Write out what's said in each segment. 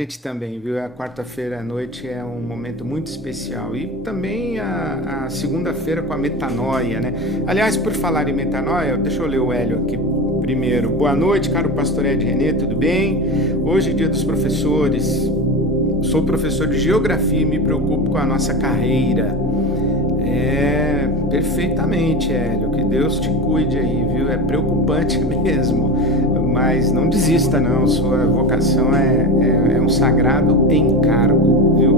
Gente também, viu? A quarta-feira à noite é um momento muito especial e também a segunda-feira com a metanoia, né? Aliás, por falar em metanoia, deixa eu ler o Hélio aqui primeiro. Boa noite, caro pastor Ed Renê, tudo bem? Hoje é dia dos professores. Sou professor de geografia e me preocupo com a nossa carreira. Perfeitamente, Hélio. Que Deus te cuide aí, viu? É preocupante mesmo. Mas não desista não, sua vocação é um sagrado encargo, viu?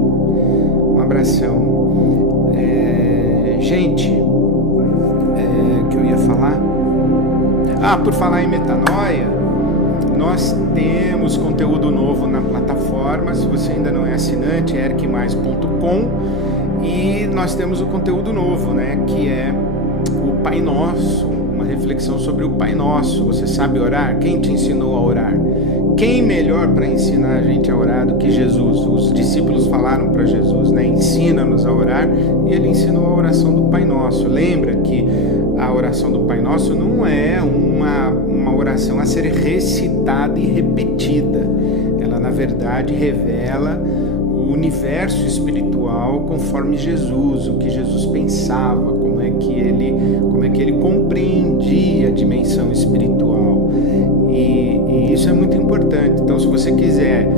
Um abração. Gente, que eu ia falar? Por falar em metanoia, nós temos conteúdo novo na plataforma. Se você ainda não é assinante, é ericmais.com, e nós temos o conteúdo novo, né? Que é o Pai Nosso, uma reflexão sobre o Pai Nosso. Você sabe orar? Quem te ensinou a orar? Quem melhor para ensinar a gente a orar do que Jesus? Os discípulos falaram para Jesus, né? Ensina-nos a orar, e ele ensinou a oração do Pai Nosso. Lembra que a oração do Pai Nosso não é uma oração a ser recitada e repetida. Ela, na verdade, revela o universo espiritual conforme Jesus, o que Jesus pensava, como é que ele compreendia a dimensão espiritual. E isso é muito importante. Então, se você quiser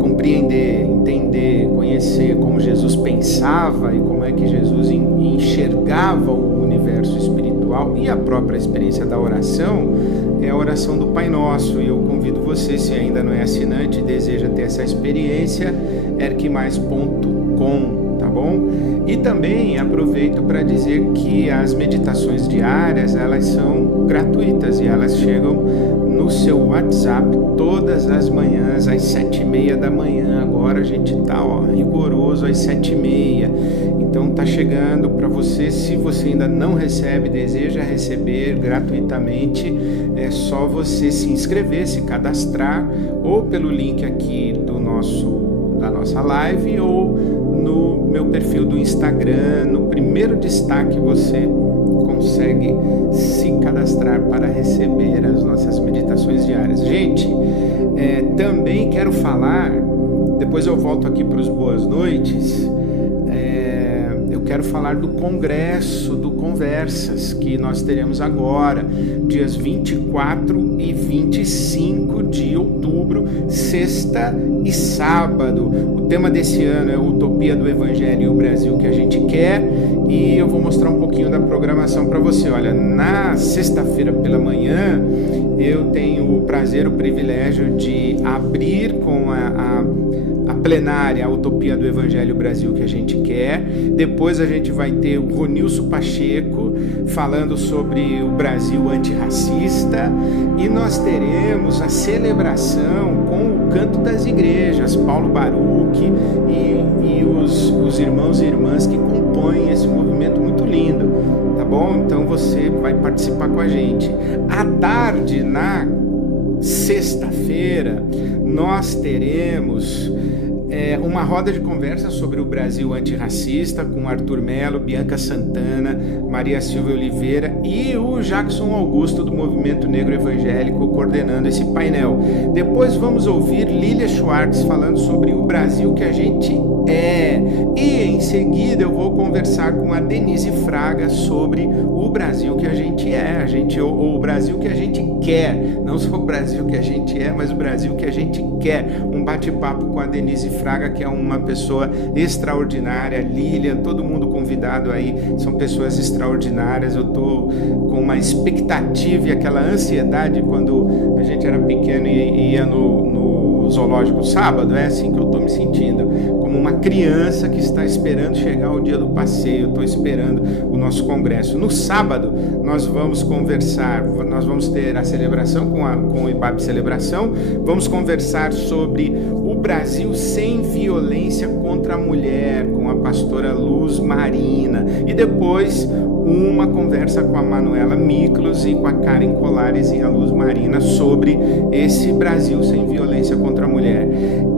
compreender, entender, conhecer como Jesus pensava e como é que Jesus enxergava o universo espiritual e a própria experiência da oração, é a oração do Pai Nosso. E eu convido você, se ainda não é assinante e deseja ter essa experiência, ericmais.com, tá bom? E também aproveito para dizer que as meditações diárias, elas são gratuitas e elas chegam no seu WhatsApp todas as manhãs às 7h30 da manhã. Agora a gente tá rigoroso às 7h30. Então tá chegando para você. Se você ainda não recebe, deseja receber gratuitamente, é só você se inscrever, se cadastrar, ou pelo link aqui da nossa live, ou no meu perfil do Instagram. No primeiro destaque você consegue se cadastrar para receber as nossas meditações diárias. Gente, também quero falar, depois eu volto aqui para os boas noites. Eu quero falar do congresso do Conversas que nós teremos agora, dias 24 e 25 de outubro, sexta e sábado. O tema desse ano é Utopia do Evangelho e o Brasil que a gente quer, e eu vou mostrar um pouquinho da programação para você. Olha, na sexta-feira pela manhã eu tenho o prazer, o privilégio de abrir com a plenária, a Utopia do Evangelho Brasil que a gente quer. Depois a gente vai ter o Ronilson Pacheco falando sobre o Brasil antirracista, e nós teremos a celebração com o canto das igrejas, Paulo Baruch e os irmãos e irmãs que compõem esse movimento muito lindo, tá bom? Então você vai participar com a gente. À tarde, na sexta-feira, nós teremos uma roda de conversa sobre o Brasil antirracista com Arthur Melo, Bianca Santana, Maria Silvia Oliveira e o Jackson Augusto do Movimento Negro Evangélico coordenando esse painel. Depois vamos ouvir Lília Schwartz falando sobre o Brasil que a gente é. E em seguida eu vou conversar com a Denise Fraga sobre o Brasil que a gente é, ou o Brasil que a gente quer. Não só o Brasil que a gente é, mas o Brasil que a gente quer. Um bate-papo com a Denise Fraga, que é uma pessoa extraordinária. Lilian, todo mundo convidado aí, são pessoas extraordinárias. Eu tô com uma expectativa e aquela ansiedade quando a gente era pequeno e ia no zoológico sábado. É assim que eu tô me sentindo, como uma criança que está esperando chegar o dia do passeio. Eu tô esperando o nosso congresso. No sábado nós vamos conversar, nós vamos ter a celebração com o IBAB Celebração, vamos conversar sobre o Brasil sem violência contra a mulher, com a pastora Luz Marina, e depois uma conversa com a Manuela Miklos e com a Karen Colares e a Luz Marina sobre esse Brasil sem violência contra a mulher.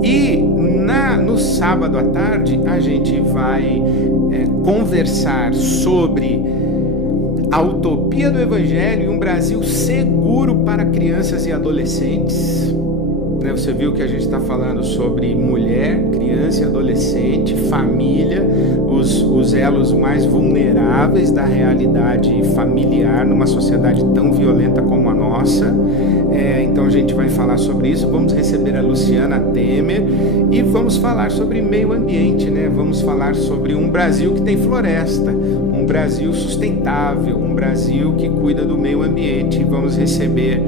E no sábado à tarde a gente vai conversar sobre a utopia do Evangelho e um Brasil seguro para crianças e adolescentes. né? Você viu que a gente está falando sobre mulher, criança e adolescente, família, os elos mais vulneráveis da realidade familiar numa sociedade tão violenta como a nossa. Então a gente vai falar sobre isso. Vamos receber a Luciana Temer e vamos falar sobre meio ambiente, né? Vamos falar sobre um Brasil que tem floresta, um Brasil sustentável, um Brasil que cuida do meio ambiente. Vamos receber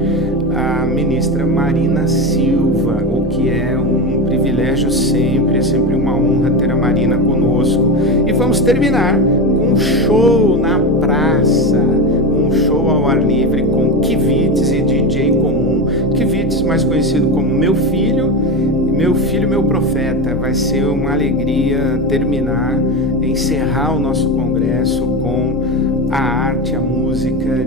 a ministra Marina Silva, o que é um privilégio sempre, é sempre uma honra ter a Marina conosco. E vamos terminar com um show na praça, um show ao ar livre com Kivitz e DJ Comum. Kivitz, mais conhecido como Meu Filho, Meu Profeta. Vai ser uma alegria terminar, encerrar o nosso congresso com a arte, a música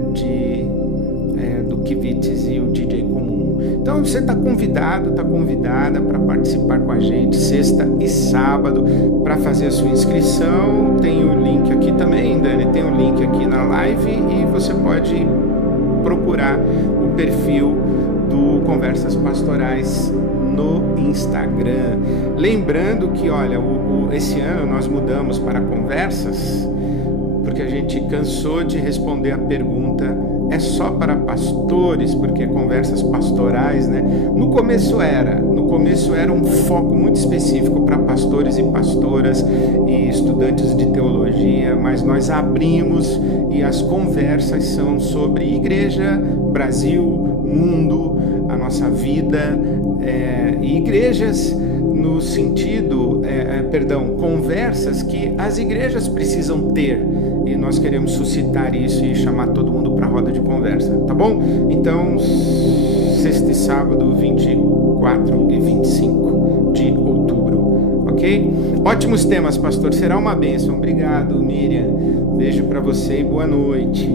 do Kivitz e o DJ Comum. Então você está convidado, está convidada para participar com a gente sexta e sábado para fazer a sua inscrição. Tem o link aqui também, Dani, tem o link aqui na live e você pode procurar o perfil do Conversas Pastorais no Instagram. Lembrando que, olha, esse ano nós mudamos para conversas porque a gente cansou de responder a pergunta: é só para pastores, porque conversas pastorais, né? No começo era um foco muito específico para pastores e pastoras e estudantes de teologia, mas nós abrimos e as conversas são sobre igreja, Brasil, mundo, a nossa vida, e igrejas no sentido, conversas que as igrejas precisam ter. E nós queremos suscitar isso e chamar todo mundo para a roda de conversa, tá bom? Então, sexta e sábado, 24 e 25 de outubro, ok? Ótimos temas, pastor, será uma bênção. Obrigado, Miriam. Beijo para você e boa noite.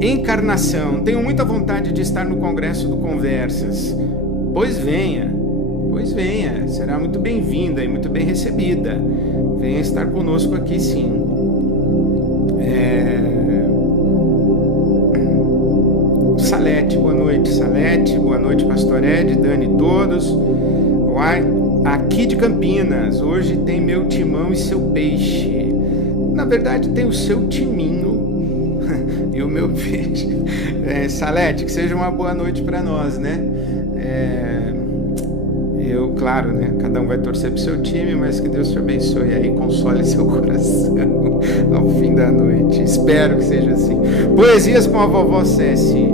Encarnação. Tenho muita vontade de estar no congresso do Conversas. Pois venha, será muito bem-vinda e muito bem recebida. Venha estar conosco aqui, sim. Salete, boa noite, Salete, boa noite, pastor Ed, Dani, todos. Aqui de Campinas, hoje tem meu timão e seu peixe. Na verdade tem o seu timinho e o meu peixe. Salete, que seja uma boa noite para nós, né? Claro, né? Cada um vai torcer pro seu time, mas que Deus te abençoe aí, console seu coração ao fim da noite. Espero que seja assim. Poesias com a vovó Ceci.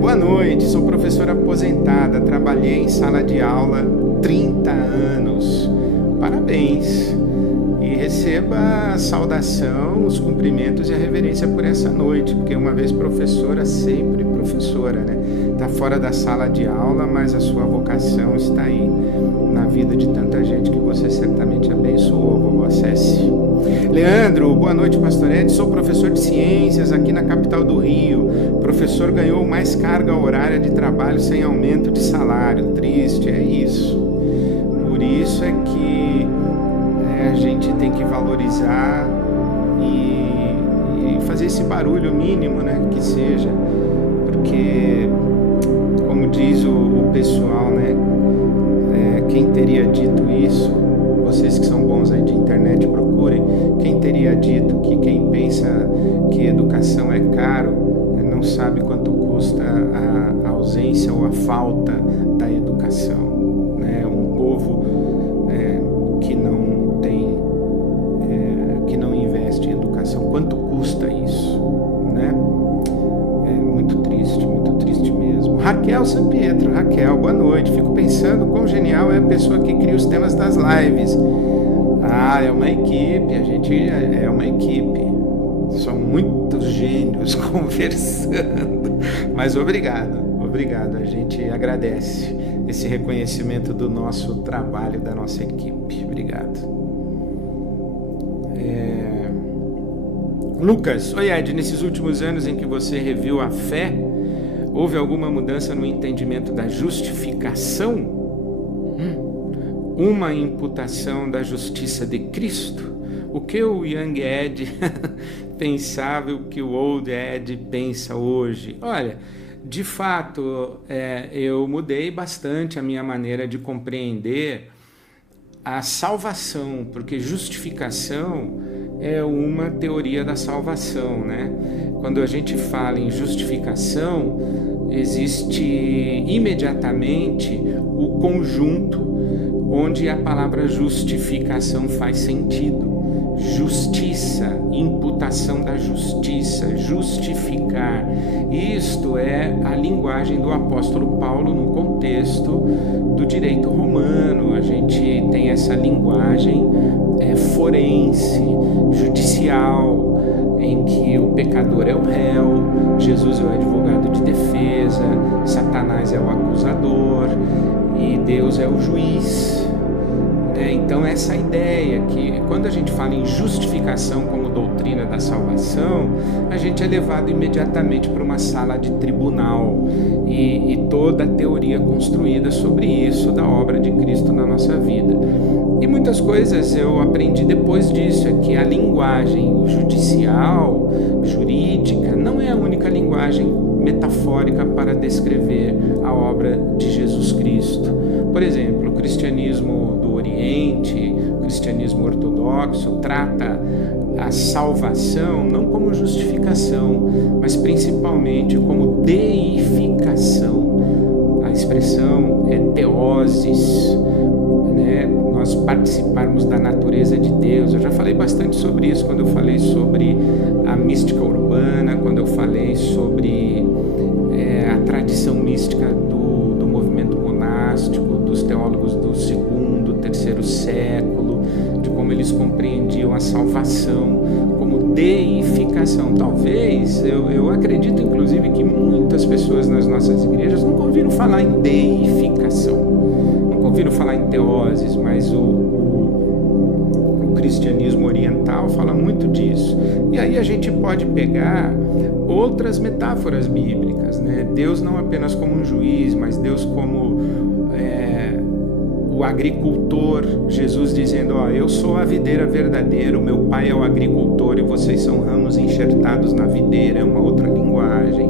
Boa noite, sou professora aposentada, trabalhei em sala de aula 30 anos. Parabéns. E receba a saudação, os cumprimentos e a reverência por essa noite, porque uma vez professora, sempre professora, né? Está fora da sala de aula, mas a sua vocação está aí na vida de tanta gente que você certamente abençoou, vovó Ceci. Leandro, boa noite, pastor Ed, sou professor de ciências aqui na capital do Rio. O professor ganhou mais carga horária de trabalho sem aumento de salário. Triste, é isso. Por isso é que a gente tem que valorizar e fazer esse barulho mínimo, né, que seja, porque, como diz o pessoal, né, quem teria dito isso, vocês que são bons aí de internet, procurem, quem teria dito que quem pensa que educação é caro, não sabe quanto custa a ausência ou a falta da educação, né? Um povo que não tem, que não investe em educação, quanto custa isso, né? É muito triste mesmo. Raquel Sampietro, Raquel, boa noite. Fico pensando quão genial é a pessoa que cria os temas das lives. É uma equipe, a gente é uma equipe. São muitos gênios conversando. Mas obrigado, a gente agradece esse reconhecimento do nosso trabalho, da nossa equipe. Obrigado. Lucas, oi Ed, nesses últimos anos em que você reviu a fé, houve alguma mudança no entendimento da justificação? Uma imputação da justiça de Cristo? O que o Young Ed pensava e o que o Old Ed pensa hoje? Olha, De fato, eu mudei bastante a minha maneira de compreender a salvação, porque justificação é uma teoria da salvação, né? Quando a gente fala em justificação, existe imediatamente o conjunto onde a palavra justificação faz sentido. Justiça, imputação da justiça, justificar. Isto é a linguagem do apóstolo Paulo no contexto do direito romano. A gente tem essa linguagem forense, judicial, em que o pecador é o réu, Jesus é o advogado de defesa, Satanás é o acusador e Deus é o juiz. Então essa ideia que quando a gente fala em justificação como doutrina da salvação, a gente é levado imediatamente para uma sala de tribunal e toda a teoria construída sobre isso da obra de Cristo na nossa vida. E muitas coisas eu aprendi depois disso, é que a linguagem judicial, jurídica, não é a única linguagem metafórica para descrever a obra de Jesus Cristo. Por exemplo, o cristianismo do Oriente, o cristianismo ortodoxo, trata a salvação não como justificação, mas principalmente como deificação. A expressão é teoses, né? Nós participarmos da natureza de Deus. Eu já falei bastante sobre isso quando eu falei sobre a mística urbana, quando eu falei sobre a tradição mística do movimento monástico, dos teólogos do segundo, terceiro século, de como eles compreendiam a salvação como deificação. Talvez, eu acredito inclusive que muitas pessoas nas nossas igrejas nunca ouviram falar em deificação, nunca ouviram falar em teoses, mas o cristianismo oriental fala muito disso. E aí a gente pode pegar outras metáforas bíblicas, né? Deus não apenas como um juiz, mas Deus como o agricultor. Jesus dizendo, eu sou a videira verdadeira, o meu pai é o agricultor e vocês são ramos enxertados na videira, é uma outra linguagem,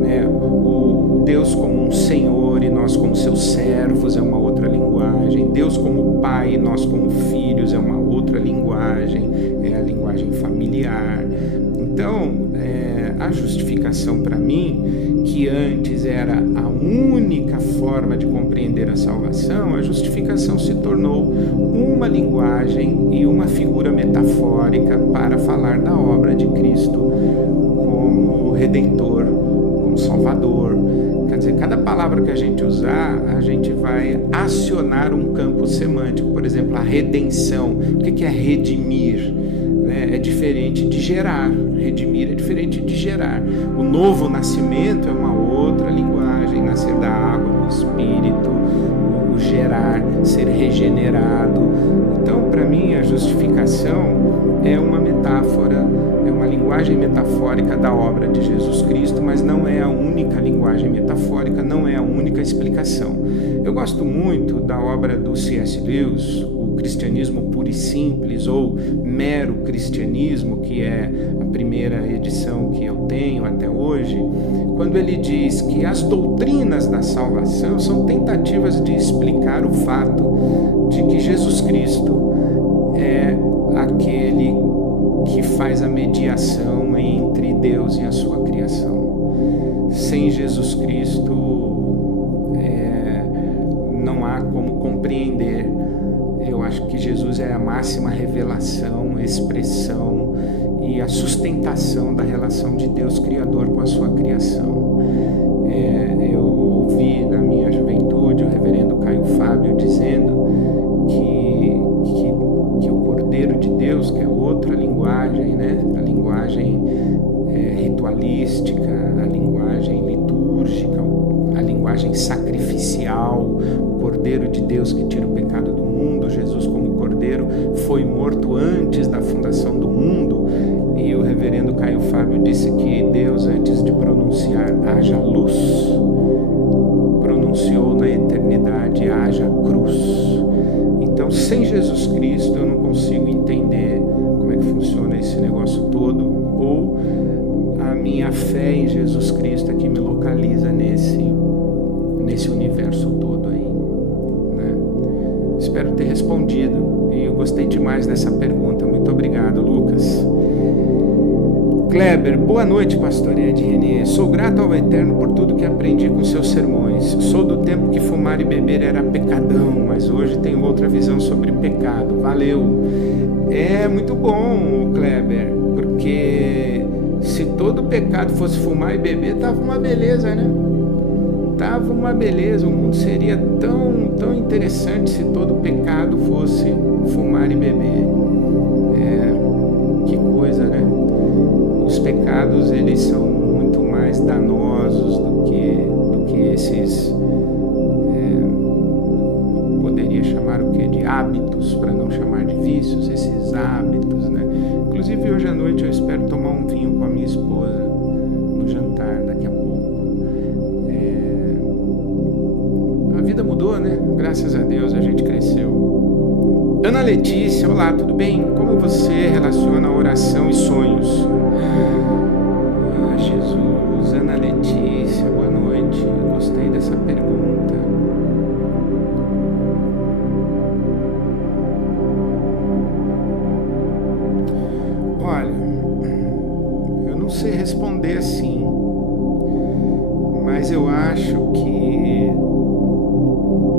né? O Deus como um senhor e nós como seus servos é uma outra linguagem. Deus como pai e nós como filhos é uma outra linguagem, é a linguagem familiar. Então, a justificação para mim, que antes era a única forma de compreender a salvação, a justificação se tornou uma linguagem e uma figura metafórica para falar da obra de Cristo como Redentor, como Salvador. Quer dizer, cada palavra que a gente usar, a gente vai acionar um campo semântico. Por exemplo, a redenção. O que é redimir? É diferente de gerar. Redimir é diferente de gerar. O novo nascimento é uma outra linguagem. Nascer da água, do Espírito, o gerar, ser regenerado. Então, para mim, a justificação é uma metáfora, é uma linguagem metafórica da obra de Jesus Cristo, mas não é a única linguagem metafórica, não é a única explicação. Eu gosto muito da obra do C.S. Lewis, O Cristianismo Puro e Simples, ou Mero Cristianismo, que é a primeira edição que eu tenho até hoje, quando ele diz que as doutrinas da salvação são tentativas de explicar o fato de que Jesus Cristo é aquele que faz a mediação entre Deus e a sua criação. Sem Jesus Cristo, não há como compreender. Eu acho que Jesus é a máxima revelação, expressão e a sustentação da relação de Deus Criador com a sua criação. Eu ouvi na minha juventude o reverendo Caio Fábio dizendo que o Cordeiro de Deus, que é outra linguagem, né? A linguagem ritualística, a linguagem litúrgica, a linguagem sacrificial, o Cordeiro de Deus que tira o pecado do mundo, Jesus como Cordeiro, foi morto antes da fundação do mundo. E o reverendo Caio Fábio disse que Deus, antes de pronunciar haja luz, pronunciou na eternidade haja cruz. Então, sem Jesus Cristo, eu não consigo entender como é que funciona esse negócio todo, ou a minha fé em Jesus Cristo é que me localiza nesse universo todo aí, né? Espero ter respondido, e eu gostei demais dessa pergunta. Muito obrigado, Lucas. Kleber, boa noite, pastor Ed Renê. Sou grato ao Eterno por tudo que aprendi com seus sermões. Sou do tempo que fumar e beber era pecadão, mas hoje tenho outra visão sobre pecado. Valeu. É muito bom, Kleber, porque se todo pecado fosse fumar e beber, tava uma beleza, né? Tava uma beleza. O mundo seria tão interessante se todo pecado fosse fumar e beber. Que coisa, né? Os pecados, eles são muito mais danosos do que esses, poderia chamar o quê? De hábitos, para não chamar de vícios, esses hábitos, né? Inclusive, hoje à noite eu espero tomar um vinho com a minha esposa no jantar, daqui a pouco. A vida mudou, né? Graças a Deus, a gente cresceu. Ana Letícia, olá, tudo bem? Como você relaciona oração e sonhos? Jesus, Ana Letícia, boa noite. Eu gostei dessa pergunta. Olha, eu não sei responder assim, mas eu acho que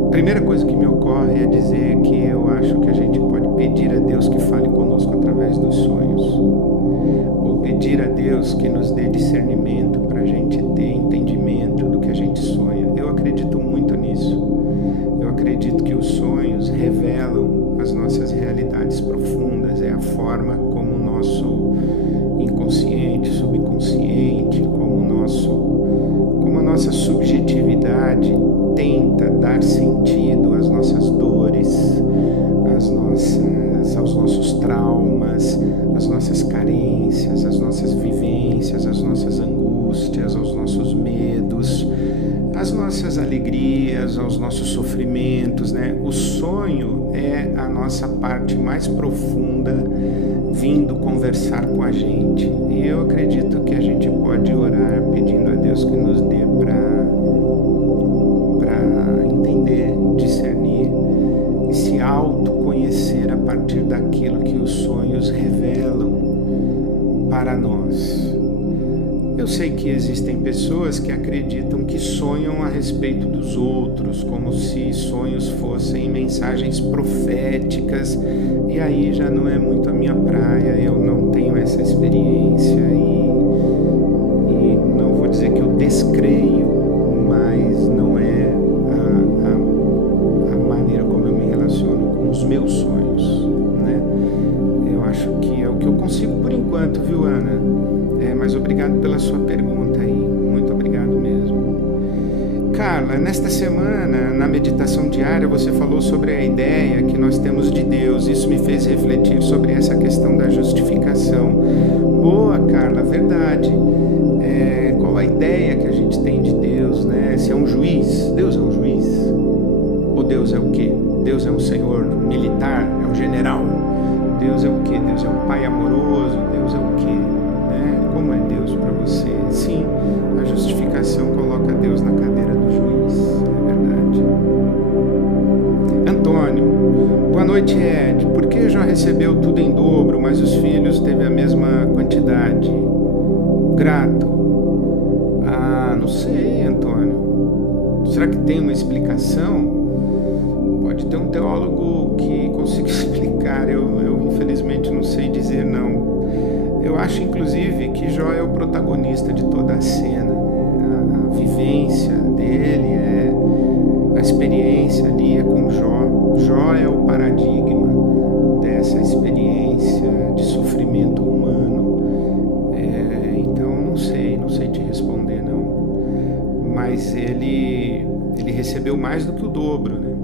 a primeira coisa que me ocorre é dizer que eu acho que a gente pode pedir a Deus que fale conosco através dos sonhos, ou pedir a Deus que nos dê discernimento para a gente ter entendimento do que a gente sonha. Eu acredito muito nisso. Eu acredito que os sonhos revelam as nossas realidades profundas, é a forma como o nosso inconsciente, subconsciente, como a nossa subjetividade tenta dar sentido às nossas dores, aos nossos traumas, às nossas carências, às nossas vivências, às nossas angústias, aos nossos medos, às nossas alegrias, aos nossos sofrimentos, né? O sonho é a nossa parte mais profunda vindo conversar com a gente. E eu acredito que a gente pode orar pedindo a Deus que nos dê para entender, discernir e se autoconhecer a partir daquilo que os sonhos revelam para nós. Eu sei que existem pessoas que acreditam que sonham a respeito dos outros, como se sonhos fossem mensagens proféticas, e aí já não é muito a minha praia. Eu não tenho essa experiência e não vou dizer que eu descreio, mas não é a maneira como eu me relaciono com os meus sonhos, né? Eu acho que é o que eu consigo por enquanto, viu, Ana? Mas obrigado pela sua pergunta aí, muito obrigado mesmo. Carla, nesta semana, na meditação diária, você falou sobre a ideia que nós temos de Deus. Isso me fez refletir sobre essa questão da justificação. Boa, Carla, verdade. Qual a ideia que a gente tem de Deus, né? Se é um juiz, Deus é um juiz? Ou Deus é o quê? Deus é um senhor militar? É um general? Deus é o quê? Deus é um pai amoroso? Deus é o quê? Como é Deus para você? Sim, a justificação coloca Deus na cadeira do juiz, é verdade. Antônio, boa noite, Ed. Por que Jó recebeu tudo em dobro, mas os filhos teve a mesma quantidade? Grato. Não sei, Antônio. Será que tem uma explicação? Pode ter um teólogo que consiga explicar. Eu infelizmente não sei dizer não. Eu acho, inclusive, que Jó é o protagonista de toda a cena, né? A vivência dele, a experiência ali é com Jó. Jó é o paradigma dessa experiência de sofrimento humano. Então, não sei te responder, não. Mas ele recebeu mais do que o dobro, né?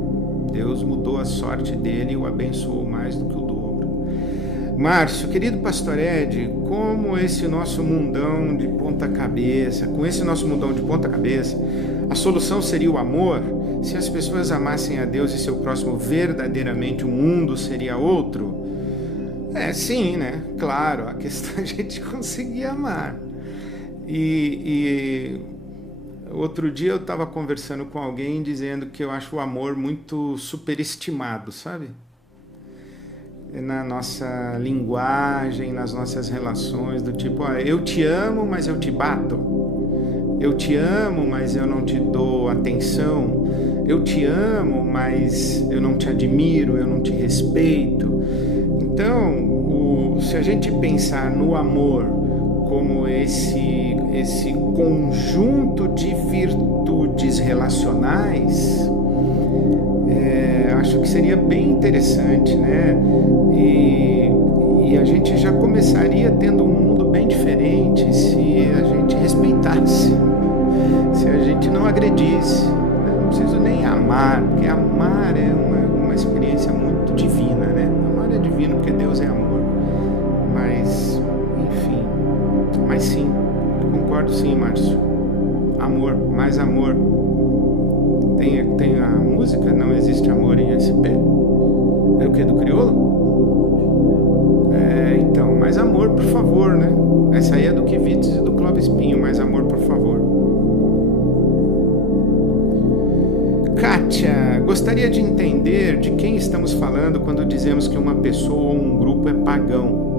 Deus mudou a sorte dele e o abençoou mais do que o dobro. Márcio, querido pastor Ed, como esse nosso mundão de ponta cabeça, a solução seria o amor? Se as pessoas amassem a Deus e seu próximo verdadeiramente, o mundo seria outro? Sim, né? Claro, a questão é a gente conseguir amar. E outro dia eu estava conversando com alguém dizendo que eu acho o amor muito superestimado, sabe? Na nossa linguagem, nas nossas relações, do tipo, eu te amo, mas eu te bato. Eu te amo, mas eu não te dou atenção. Eu te amo, mas eu não te admiro, eu não te respeito. Então, se a gente pensar no amor como esse conjunto de virtudes relacionais, acho que seria bem interessante, né? E a gente já começaria tendo um mundo bem diferente se a gente respeitasse, se a gente não agredisse. Não preciso nem amar, porque amar é uma experiência muito divina, né? Amar é divino porque Deus é amor. Mas, enfim, mas sim, concordo sim, Márcio. Amor, mais amor. Tem a música Não Existe Amor em SP. É o que? Do Criolo? Então, mais amor, por favor, né? Essa aí é do Kivitz e do Clóvis Pinho. Mais amor, por favor. Kátia, gostaria de entender de quem estamos falando quando dizemos que uma pessoa ou um grupo é pagão.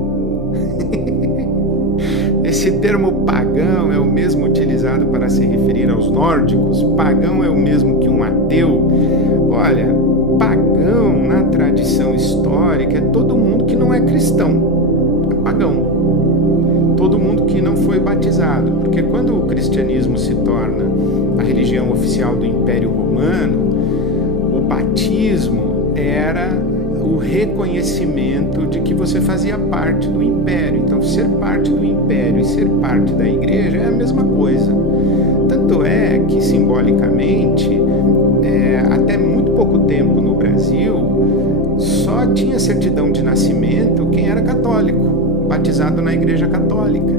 Esse termo pagão é o mesmo utilizado para se referir aos nórdicos? Pagão é o mesmo que um ateu? Olha, pagão na tradição histórica é todo mundo que não é cristão. É pagão. Todo mundo que não foi batizado. Porque quando o cristianismo se torna a religião oficial do Império Romano, o batismo era o reconhecimento de que você fazia parte do império. Então, ser parte do império e ser parte da igreja é a mesma coisa. Tanto é que, simbolicamente, até muito pouco tempo no Brasil, só tinha certidão de nascimento quem era católico, batizado na igreja católica.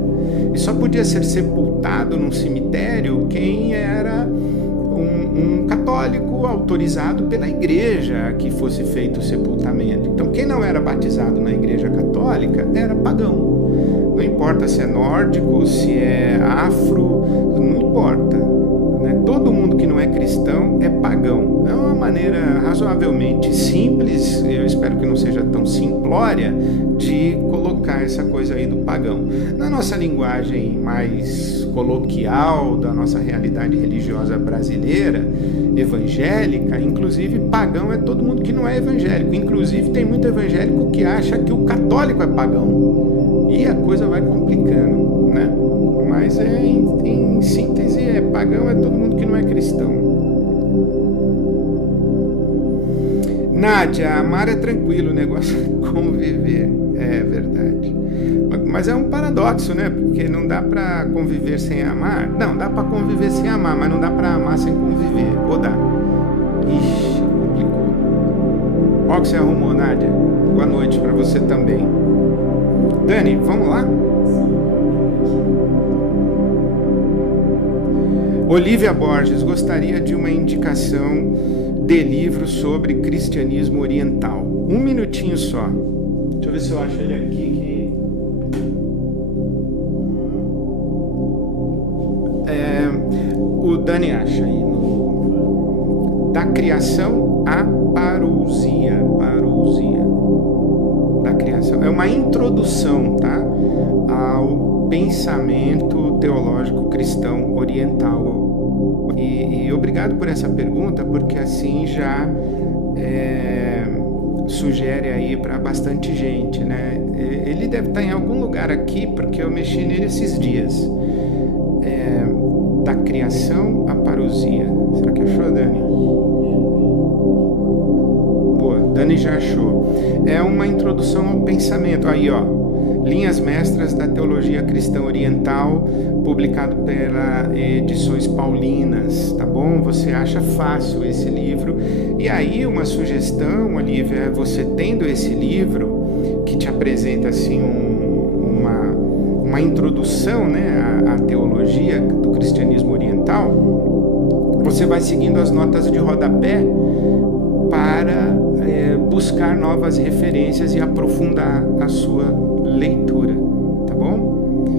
E só podia ser sepultado num cemitério quem era um católico autorizado pela igreja que fosse feito o sepultamento. Então, quem não era batizado na igreja católica era pagão. Não importa se é nórdico, se é afro, não importa, né? Todo mundo que não é cristão é pagão. É uma maneira razoavelmente simples, eu espero que não seja tão simplória, de colocar essa coisa aí do pagão. Na nossa linguagem mais coloquial, da nossa realidade religiosa brasileira, evangélica, inclusive pagão é todo mundo que não é evangélico. Inclusive tem muito evangélico que acha que o católico é pagão. E a coisa vai complicando, né? Mas em síntese, pagão é todo mundo que não é cristão. Nádia, amar é tranquilo, o negócio é conviver. É verdade. Mas é um paradoxo, né? Porque não dá pra conviver sem amar. Não, dá pra conviver sem amar, mas não dá pra amar sem conviver. Ou dá? Ixi, complicou. Ó que você arrumou, Nádia. Boa noite pra você também. Dani, vamos lá? Olivia Borges, gostaria de uma indicação de livro sobre cristianismo oriental. Um minutinho só. Deixa eu ver se eu acho ele aqui. O Dani acha aí. Da criação à parousia. Da criação. É uma introdução, tá? Ao pensamento teológico cristão oriental. E obrigado por essa pergunta, porque assim já sugere aí para bastante gente, né? Ele deve estar em algum lugar aqui, porque eu mexi nele esses dias. Da criação à parousia. Será que achou, Dani? Boa, Dani já achou. É uma introdução ao pensamento. Aí, ó. Linhas Mestras da Teologia Cristã Oriental, publicado pela Edições Paulinas, tá bom? Você acha fácil esse livro. E aí, uma sugestão, Olivia, é você tendo esse livro, que te apresenta, assim, uma introdução, né, à teologia do cristianismo oriental, você vai seguindo as notas de rodapé para buscar novas referências e aprofundar a sua leitura, tá bom?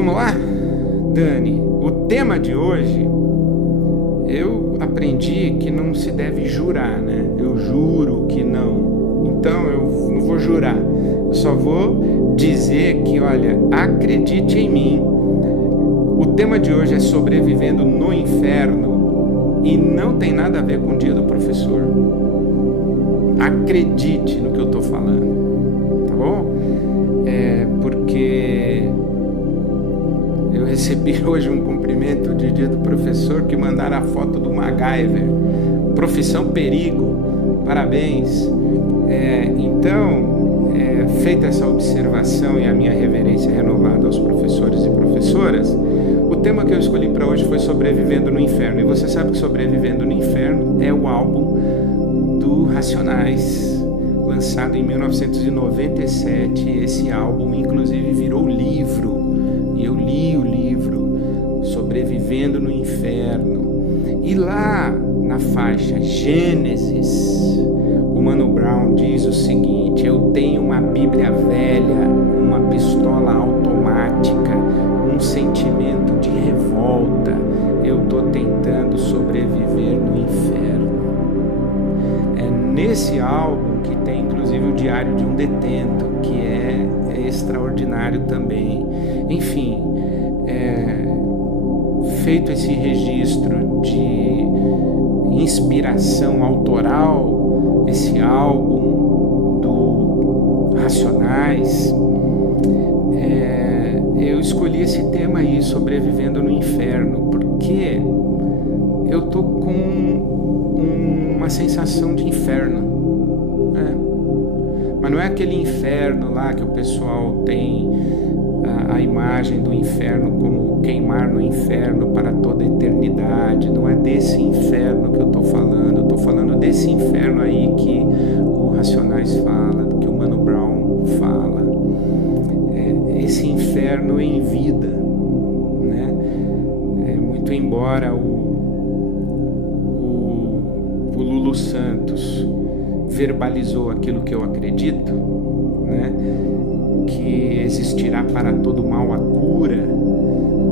Vamos lá? Dani, o tema de hoje, eu aprendi que não se deve jurar, né? Eu juro que não. Então eu não vou jurar. Eu só vou dizer que, olha, acredite em mim. O tema de hoje é sobrevivendo no inferno e não tem nada a ver com o dia do professor. Acredite no que eu estou falando, tá bom? Porque eu recebi hoje um cumprimento de dia do professor que mandaram a foto do MacGyver, profissão perigo, parabéns. Então, feita essa observação e a minha reverência renovada aos professores e professoras, o tema que eu escolhi para hoje foi Sobrevivendo no Inferno. E você sabe que Sobrevivendo no Inferno é o álbum do Racionais, lançado em 1997. Esse álbum, inclusive, virou livro. E eu li o livro Sobrevivendo no Inferno. E lá na faixa Gênesis, o Mano Brown diz o seguinte: eu tenho uma Bíblia velha, uma pistola automática, um sentimento de revolta. Eu estou tentando sobreviver no inferno. É nesse álbum que tem inclusive o diário de um detento, que é extraordinário também. Enfim, feito esse registro de inspiração autoral, esse álbum do Racionais, eu escolhi esse tema aí, Sobrevivendo no Inferno, porque eu tô com uma sensação de inferno, né? Mas não é aquele inferno lá que o pessoal tem a imagem do inferno como queimar no inferno para toda a eternidade. Não é desse inferno que eu estou falando desse inferno aí que o Racionais fala, que o Mano Brown fala. Esse inferno em vida, né? Muito embora o Lulu Santos verbalizou aquilo que eu acredito, né? Que existirá para todo mal a cura,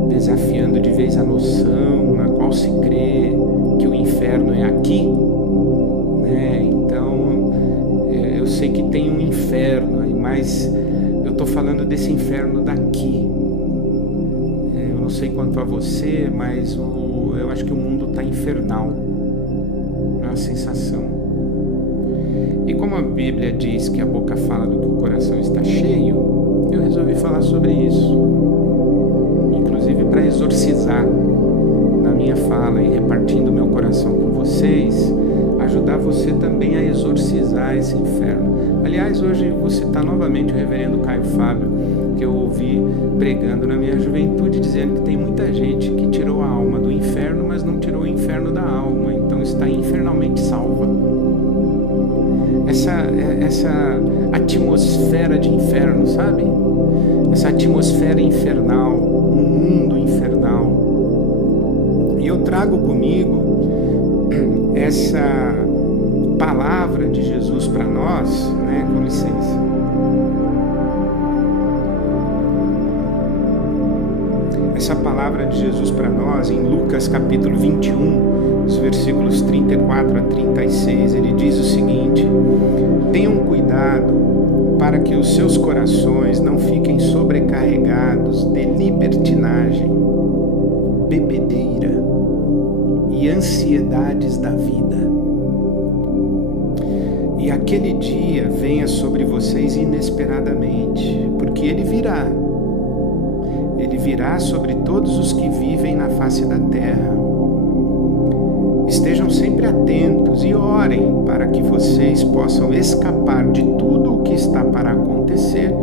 desafiando de vez a noção na qual se crê que o inferno é aqui, né? Então eu sei que tem um inferno, mas eu estou falando desse inferno daqui. Eu não sei quanto a você, mas eu acho que o mundo está infernal. É uma sensação. E como a Bíblia diz que a boca fala do que o coração está cheio, eu resolvi falar sobre isso, inclusive para exorcizar na minha fala e repartindo meu coração com vocês, ajudar você também a exorcizar esse inferno. Aliás, hoje vou citar novamente o reverendo Caio Fábio, que eu ouvi pregando na minha juventude, dizendo que tem muita gente que tirou a alma do inferno, mas não tirou o inferno da alma, então está infernalmente salva. Essa atmosfera de inferno, sabe? Essa atmosfera infernal, um mundo infernal. E eu trago comigo essa palavra de Jesus para nós, né? Com licença. Essa palavra de Jesus para nós em Lucas capítulo 21, os versículos 34 a 36, ele diz o seguinte: tenham cuidado para que os seus corações não fiquem sobrecarregados de libertinagem, bebedeira e ansiedades da vida. E aquele dia venha sobre vocês inesperadamente, porque ele virá sobre todos os que vivem na face da terra. Estejam sempre atentos e orem para que vocês possam escapar de tudo o que está para acontecer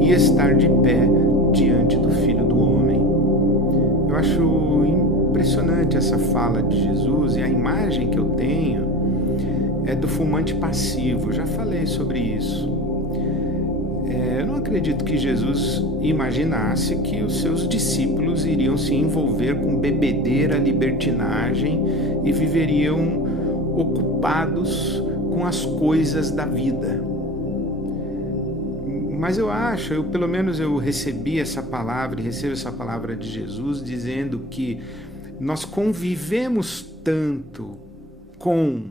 e estar de pé diante do Filho do Homem. Eu acho impressionante essa fala de Jesus, e a imagem que eu tenho é do fumante passivo. Já falei sobre isso. Eu não acredito que Jesus imaginasse que os seus discípulos iriam se envolver com bebedeira, libertinagem e viveriam ocupados com as coisas da vida. Mas pelo menos eu recebi essa palavra e recebo essa palavra de Jesus dizendo que nós convivemos tanto com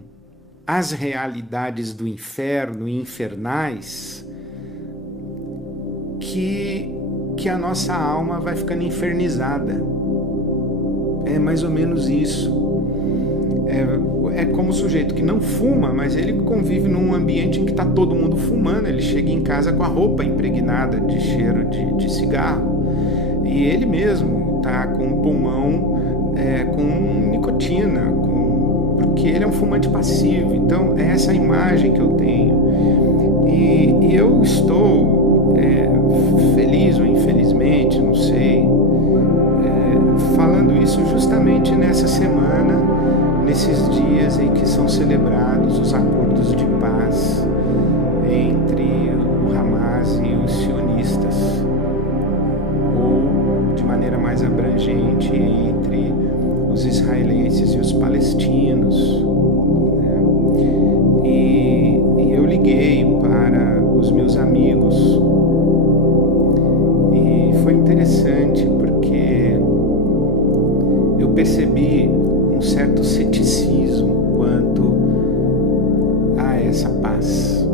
as realidades do inferno e infernais que a nossa alma vai ficando infernizada. É mais ou menos isso. É como o sujeito que não fuma, mas ele convive num ambiente em que está todo mundo fumando. Ele chega em casa com a roupa impregnada de cheiro de cigarro. E ele mesmo está com o pulmão com nicotina, porque ele é um fumante passivo. Então, é essa imagem que eu tenho. E eu estou feliz ou infelizmente, não sei, falando isso justamente nessa semana, nesses dias em que são celebrados os acordos de paz entre o Hamas e os sionistas, ou de maneira mais abrangente entre os israelenses e os palestinos, né? E eu liguei para os meus amigos e foi interessante porque eu percebi um certo ceticismo quanto a essa paz.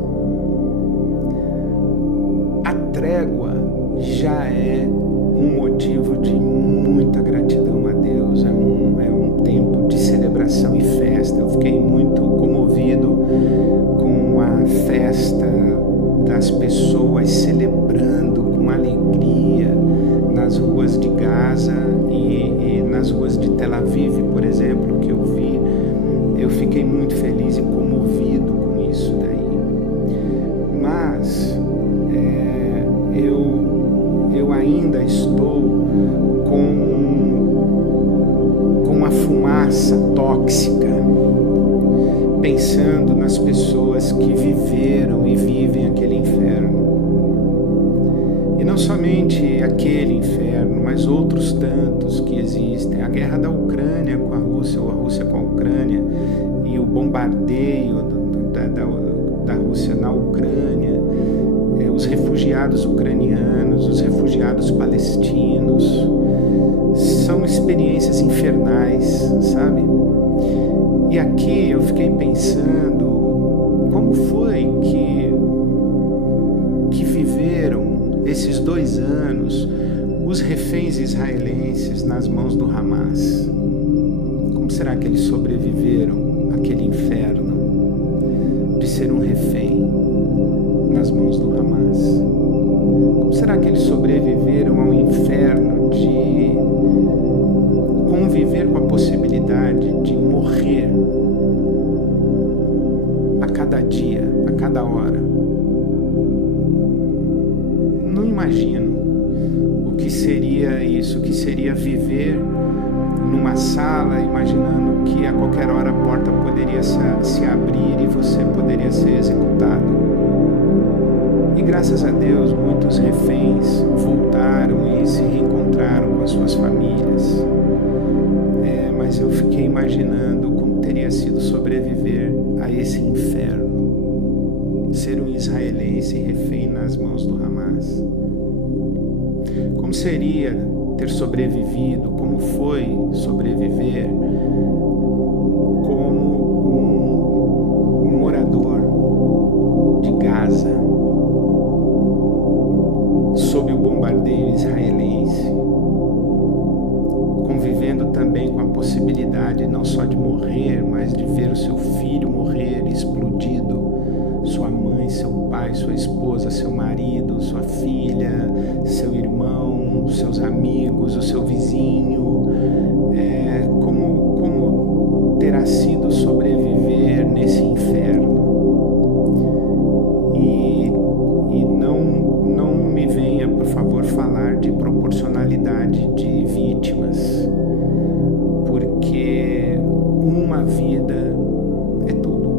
A trégua já é um motivo de muita gratidão a Deus, é um tempo de celebração e festa. Eu fiquei muito comovido com a festa das pessoas celebrando com alegria nas ruas de Gaza e nas ruas de Tel Aviv, por exemplo, que eu vi. Eu fiquei muito feliz e comovido com isso daí. Mas eu ainda estou com a fumaça tóxica, pensando nas pessoas que viveram e vivem aquele inferno. E não somente aquele inferno, mas outros tantos que existem. A guerra da Ucrânia com a Rússia, ou a Rússia com a Ucrânia, e o bombardeio da Rússia na Ucrânia, os refugiados ucranianos, os refugiados palestinos, são experiências infernais, sabe? E aqui eu fiquei pensando, como foi que viveram esses 2 anos os reféns israelenses nas mãos do Hamas? Como será que eles sobreviveram àquele inferno de ser um refém nas mãos do Hamas? Como será que eles sobreviveram ao inferno de conviver com a possibilidade de morrer a cada dia, a cada hora? Não imagino o que seria isso, o que seria viver numa sala imaginando que a qualquer hora a porta poderia se abrir e você poderia ser executado. E graças a Deus, muitos reféns voltaram e se reencontraram com as suas famílias. Mas eu fiquei imaginando como teria sido sobreviver a esse inferno, ser um israelense refém nas mãos do Hamas. Como seria ter sobrevivido, como foi sobreviver como um morador de Gaza, sob o bombardeio israelense, convivendo também com a possibilidade não só de morrer, mas de ver o seu filho morrer explodido, sua mãe, seu pai, sua esposa, seu marido, sua filha, seu irmão, seus amigos, o seu vizinho. Como terá sido sobreviver nesse inferno? E não me venha, por favor, falar de proporcionalidade de vítimas, porque uma vida é tudo.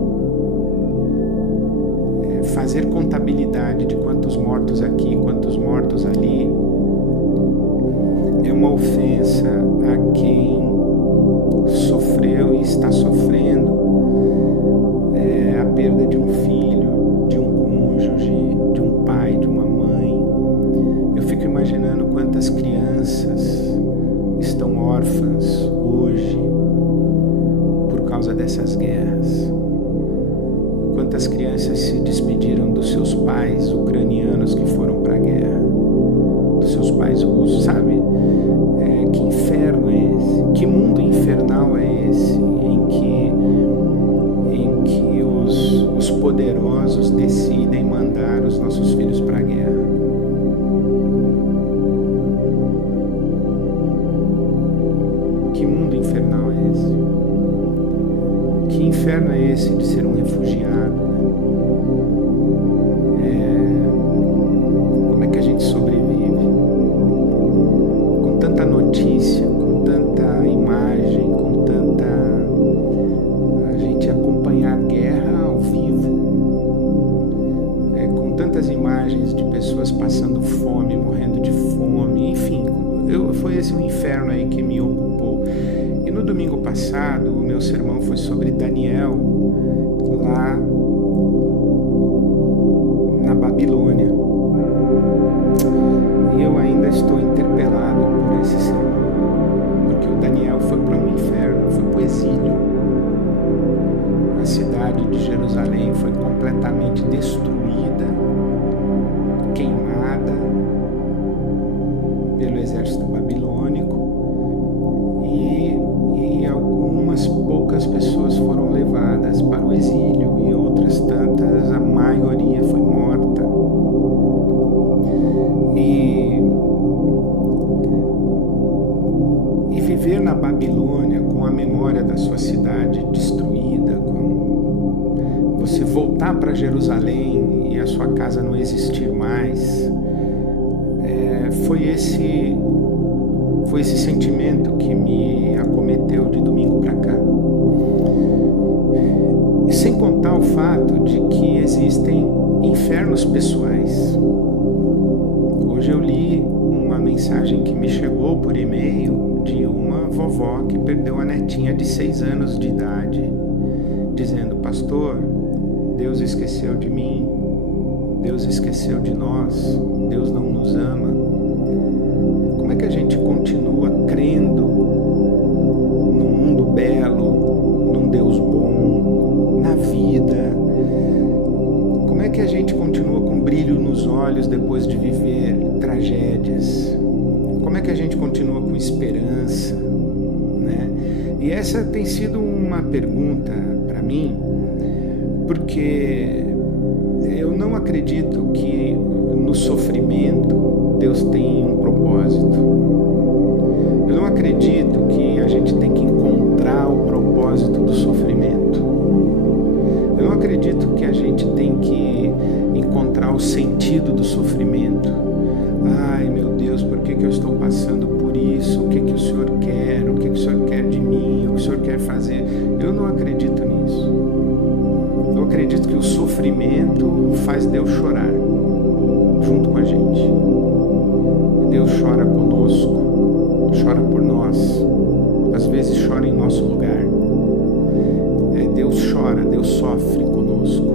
Fazer contabilidade de quantos mortos aqui, quantos mortos ali, é uma ofensa a quem sofreu e está sofrendo a perda de um filho, de um cônjuge, de um pai, de uma mãe. crianças estão órfãs hoje por causa dessas guerras. Quantas crianças se despediram dos seus pais ucranianos que foram para a guerra, dos seus pais russos, sabe? Que inferno é esse? Que mundo infernal é esse em que os poderosos decidem mandar os nossos filhos para a guerra? Que mundo infernal é esse? Que inferno é esse de ser um refugiado, né? Como é que a gente sobrevive? Com tanta notícia, com tanta imagem, com tanta... a gente acompanhar guerra ao vivo, com tantas imagens de pessoas passando fome, morrendo de fome, enfim, foi esse um inferno aí que me ocupou. E no domingo passado, o meu sermão foi sobre Daniel, lá na Babilônia. E eu ainda estou interpelado por esse sermão, porque o Daniel foi para um inferno, foi para o exílio. A cidade de Jerusalém foi completamente destruída, queimada pelo exército babilônico, e algumas poucas pessoas foram levadas para o exílio e outras tantas, a maioria foi morta. E viver na Babilônia com a memória da sua cidade destruída, com você voltar para Jerusalém e a sua casa não existir mais, foi esse sentimento que me acometeu de domingo para cá. E sem contar o fato de que existem infernos pessoais. Hoje eu li uma mensagem que me chegou por e-mail de uma vovó que perdeu a netinha de 6 anos de idade, dizendo: pastor, Deus esqueceu de mim, Deus esqueceu de nós, Deus não nos ama. Como é que a gente continua crendo num mundo belo, num Deus bom, na vida? Como é que a gente continua com brilho nos olhos depois de viver tragédias? Como é que a gente continua com esperança, né? E essa tem sido uma pergunta para mim, porque eu não acredito que no sofrimento Deus tem um propósito. Eu não acredito que a gente tem que encontrar o propósito do sofrimento. Eu não acredito que a gente tem que encontrar o sentido do sofrimento. Ai, meu Deus, por que eu estou passando por isso? O que o Senhor quer? O que o Senhor quer de mim? O que o Senhor quer fazer? Eu não acredito nisso. Eu acredito que o sofrimento faz Deus chorar junto com a gente. Deus chora conosco, chora por nós, às vezes chora em nosso lugar. Deus chora, Deus sofre conosco.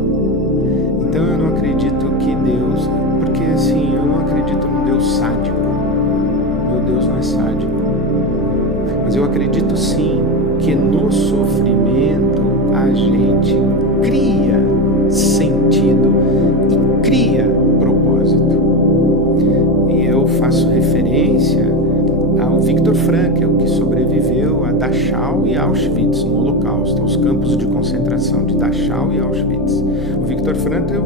Então eu não acredito que Deus, porque assim, eu não acredito num Deus sádico. Meu Deus não é sádico. Mas eu acredito sim que no sofrimento a gente cria sentido e cria propósito. E eu faço referência ao Viktor Frankl, que sobreviveu a Dachau e Auschwitz no Holocausto, aos campos de concentração de Dachau e Auschwitz. O Viktor Frankl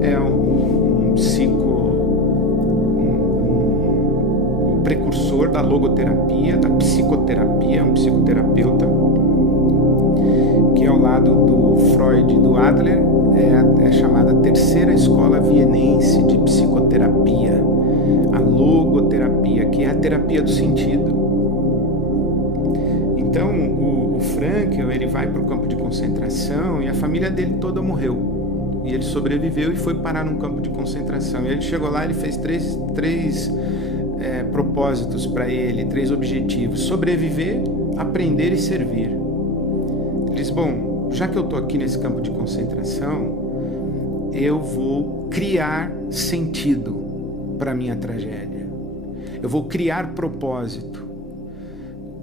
é um precursor da logoterapia, da psicoterapia, um psicoterapeuta que ao lado do Freud e do Adler é chamada terceira escola vienense de psicoterapia, a logoterapia, que é a terapia do sentido. Então o Frankl, ele vai para o campo de concentração e a família dele toda morreu, e ele sobreviveu e foi parar num campo de concentração. E ele chegou lá, ele fez três propósitos para ele, 3 objetivos: sobreviver, aprender e servir. Ele diz: bom, já que eu estou aqui nesse campo de concentração, eu vou criar sentido para a minha tragédia. Eu vou criar propósito.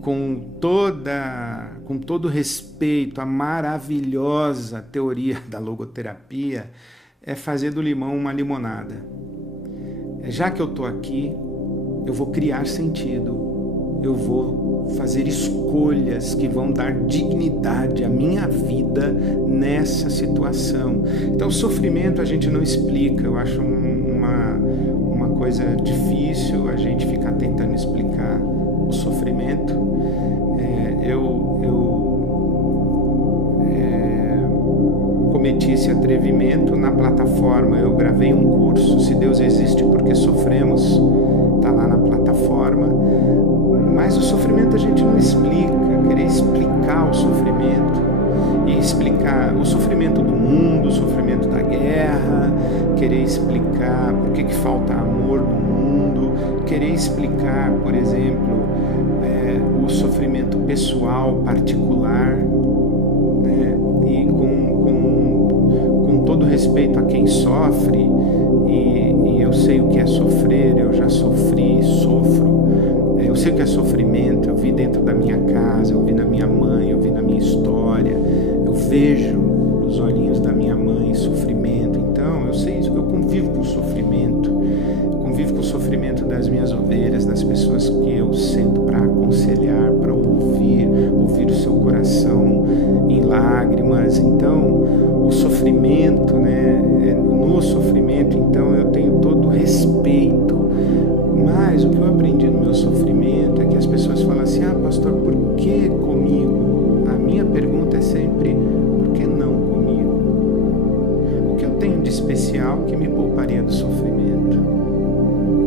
Com todo respeito à maravilhosa teoria da logoterapia, é fazer do limão uma limonada. Já que eu estou aqui, eu vou criar sentido, eu vou fazer escolhas que vão dar dignidade à minha vida nessa situação. Então, sofrimento a gente não explica, eu acho uma coisa difícil a gente ficar tentando explicar o sofrimento. Eu cometi esse atrevimento na plataforma. Eu gravei um curso, Se Deus Existe Porque Sofremos, está lá na plataforma. Mas o sofrimento a gente não explica. Querer explicar o sofrimento e explicar o sofrimento do mundo, o sofrimento da guerra, querer explicar por que falta amor no mundo, querer explicar, por exemplo, o sofrimento pessoal, particular, né? E com todo respeito a quem sofre, e eu sei o que é sofrer, eu já sofri, sofro, eu sei o que é sofrimento, eu vi dentro da minha casa, eu vi na minha mãe, eu vi na minha história, eu vejo nos olhinhos da minha mãe sofrimento, então eu sei isso, eu convivo com o sofrimento, convivo com o sofrimento das minhas ovelhas, das pessoas que eu sento para aconselhar, para ouvir o seu coração em lágrimas. Então, o sofrimento, né? No sofrimento, então, eu tenho todo o respeito. Mas o que eu aprendi no meu sofrimento é que as pessoas falam assim: ah, pastor, por que comigo? A minha pergunta é sempre: por que não comigo? O que eu tenho de especial que me pouparia do sofrimento?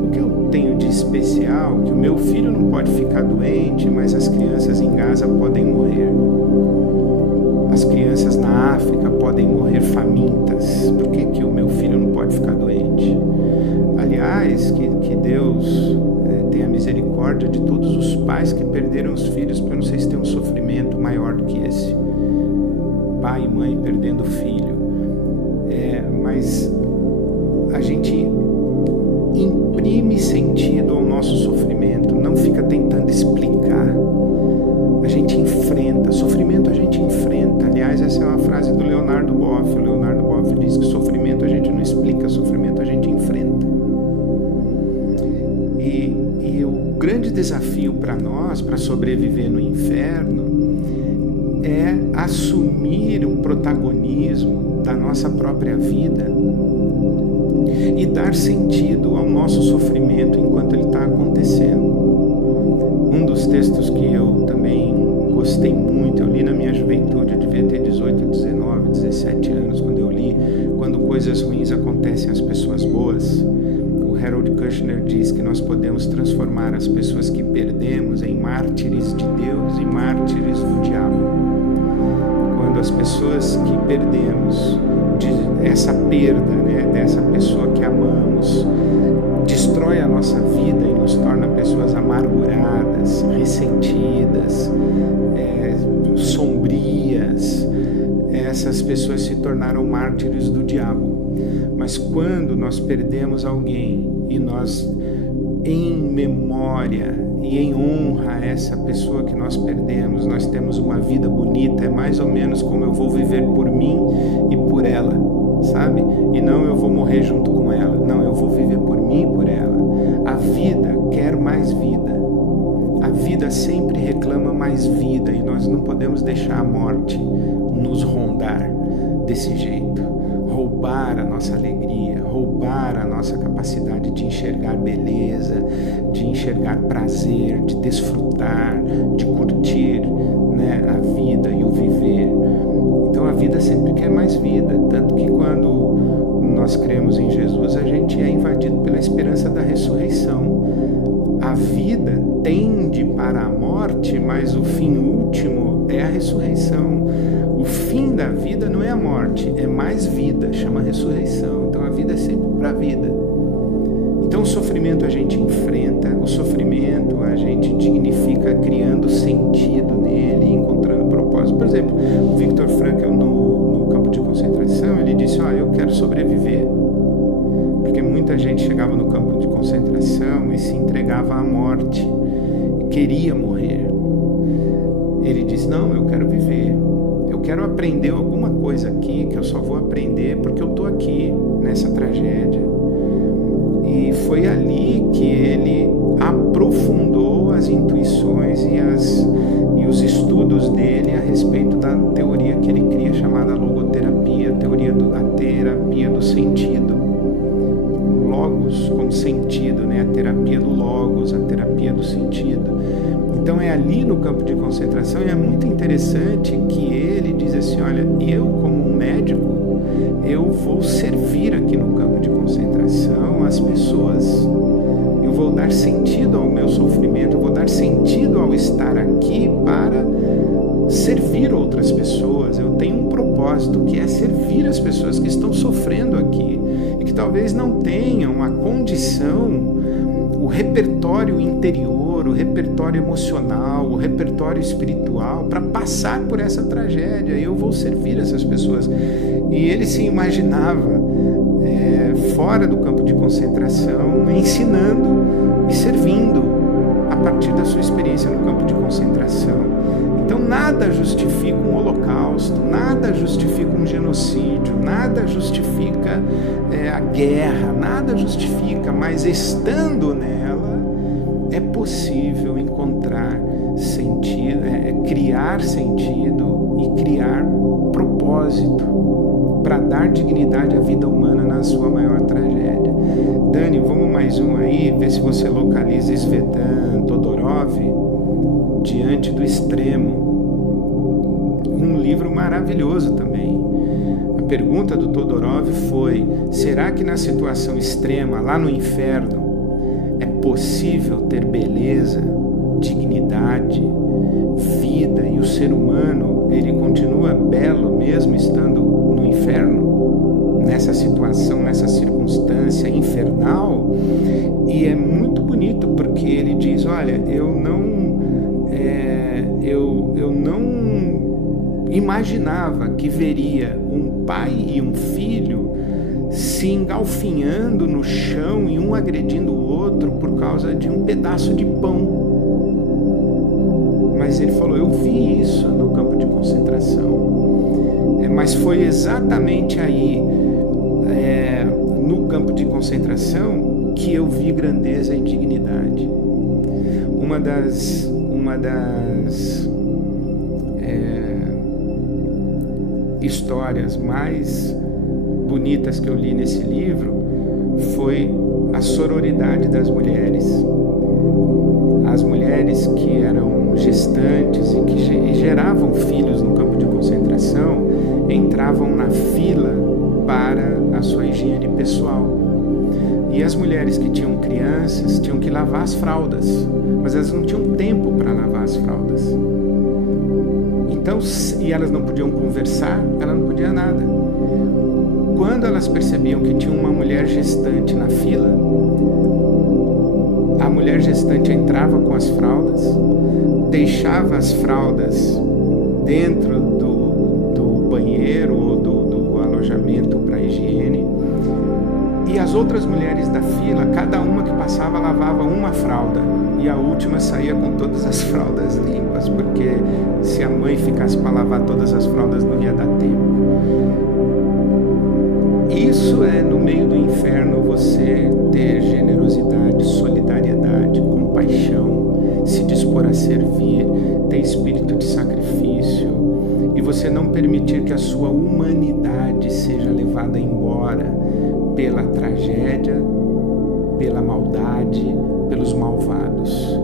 O que eu tenho de especial que o meu filho não pode ficar doente, mas as crianças em Gaza podem morrer? As crianças na África podem morrer famintas. Por que o meu filho não pode ficar doente? Aliás, que Deus tenha misericórdia de todos os pais que perderam os filhos, porque eu não sei se tem um sofrimento maior do que esse. Pai e mãe perdendo filho. Mas a gente imprime sentido ao nosso sofrimento, não fica tentando explicar. A gente enfrenta, sofrimento a gente enfrenta. Aliás, essa é uma frase do Leonardo Boff. O Leonardo Boff diz que sofrimento a gente não explica, sofrimento a gente enfrenta. E o grande desafio para nós, para sobreviver no inferno, é assumir o protagonismo da nossa própria vida e dar sentido ao nosso sofrimento enquanto ele está acontecendo. Um dos textos que eu também gostei muito, eu li na minha juventude, eu devia ter 18, 19, 17 anos, quando eu li Quando Coisas Ruins Acontecem às Pessoas Boas. O Harold Kushner diz que nós podemos transformar as pessoas que perdemos em mártires de Deus e mártires do diabo. Quando as pessoas que perdemos, essa perda, né, dessa pessoa que amamos, destrói a nossa vida e nos torna pessoas amarguradas, ressentidas, sombrias, essas pessoas se tornaram mártires do diabo. Mas quando nós perdemos alguém e nós, em memória e em honra a essa pessoa que nós perdemos, nós temos uma vida bonita, é mais ou menos como eu vou viver por mim e por ela, sabe? E não eu vou morrer junto com ela, não, eu vou viver por mim e por ela. A vida quer mais vida, a vida sempre reclama mais vida, e nós não podemos deixar a morte nos rondar desse jeito, roubar a nossa alegria, roubar a nossa capacidade de enxergar beleza, de enxergar prazer, de desfrutar, de curtir, né, a vida e o viver. Então a vida sempre quer mais vida, tanto que quando nós cremos em Jesus, a gente é invadido pela esperança da ressurreição. A vida tende para a morte, mas o fim último é a ressurreição. O fim da vida não é a morte, é mais vida, chama ressurreição. Então a vida é sempre para a vida. Então o sofrimento a gente enfrenta, o sofrimento a gente dignifica criando sentido nele, encontrando propósito. Por exemplo, o Viktor Frankl no campo de concentração, ele disse: eu quero sobreviver. Por porque muita gente chegava no campo de concentração e se entregava à morte, queria morrer. Ele disse: não, eu quero viver, eu quero aprender alguma coisa aqui, que eu só vou aprender porque eu estou aqui nessa tragédia. E foi ali que ele aprofundou as intuições e os estudos dele a respeito da teoria que ele cria, chamada logoterapia, a terapia do sentido. Logos com sentido, né? A terapia do logos, a terapia do sentido. Então é ali no campo de concentração, e é muito interessante que ele diz assim: olha, eu como um médico, eu vou servir aqui no campo de concentração as pessoas. Eu vou dar sentido ao meu sofrimento, eu vou dar sentido ao estar aqui para servir outras pessoas. Eu tenho um propósito, que é servir as pessoas que estão sofrendo aqui e que talvez não tenham a condição, o repertório interior, o repertório emocional, o repertório espiritual para passar por essa tragédia. Eu vou servir essas pessoas. E ele se imaginava fora do campo de concentração, ensinando e servindo a partir da sua experiência no campo de concentração. Então nada justifica um holocausto, nada justifica um genocídio, nada justifica a guerra, nada justifica, mas estando nela é possível encontrar sentido, criar sentido e criar propósito para dar dignidade à vida humana na sua maior tragédia. Dani, vamos mais um aí, ver se você localiza Svetan Todorov, Diante do Extremo. Um livro maravilhoso também. A pergunta do Todorov foi: será que na situação extrema, lá no inferno, é possível ter beleza, dignidade, vida, e o ser humano, ele continua belo mesmo estando no inferno, nessa situação, nessa circunstância infernal? E é muito bonito, porque ele diz: olha, eu não imaginava que veria um pai e um filho se engalfinhando no chão e um agredindo o outro por causa de um pedaço de pão. Mas ele falou: eu vi isso no campo de concentração. Mas foi exatamente aí, no campo de concentração, que eu vi grandeza e dignidade. Uma das histórias mais bonitas que eu li nesse livro foi a sororidade das mulheres. As mulheres que eram gestantes e que geravam filhos no campo de concentração entravam na fila para a sua higiene pessoal. E as mulheres que tinham crianças tinham que lavar as fraldas, mas elas não tinham tempo para lavar as fraldas. Então, e elas não podiam conversar, elas não podiam nada. Quando elas percebiam que tinha uma mulher gestante na fila, a mulher gestante entrava com as fraldas, deixava as fraldas dentro do banheiro ou do alojamento para higiene, e as outras mulheres da fila, cada uma que passava, lavava uma fralda, e a última saía com todas as fraldas limpas, porque se a mãe ficasse para lavar todas as fraldas não ia dar tempo. Isso é, no meio do inferno, você ter generosidade, solidariedade, compaixão, se dispor a servir, ter espírito de sacrifício, e você não permitir que a sua humanidade seja levada embora pela tragédia, pela maldade, pelos malvados.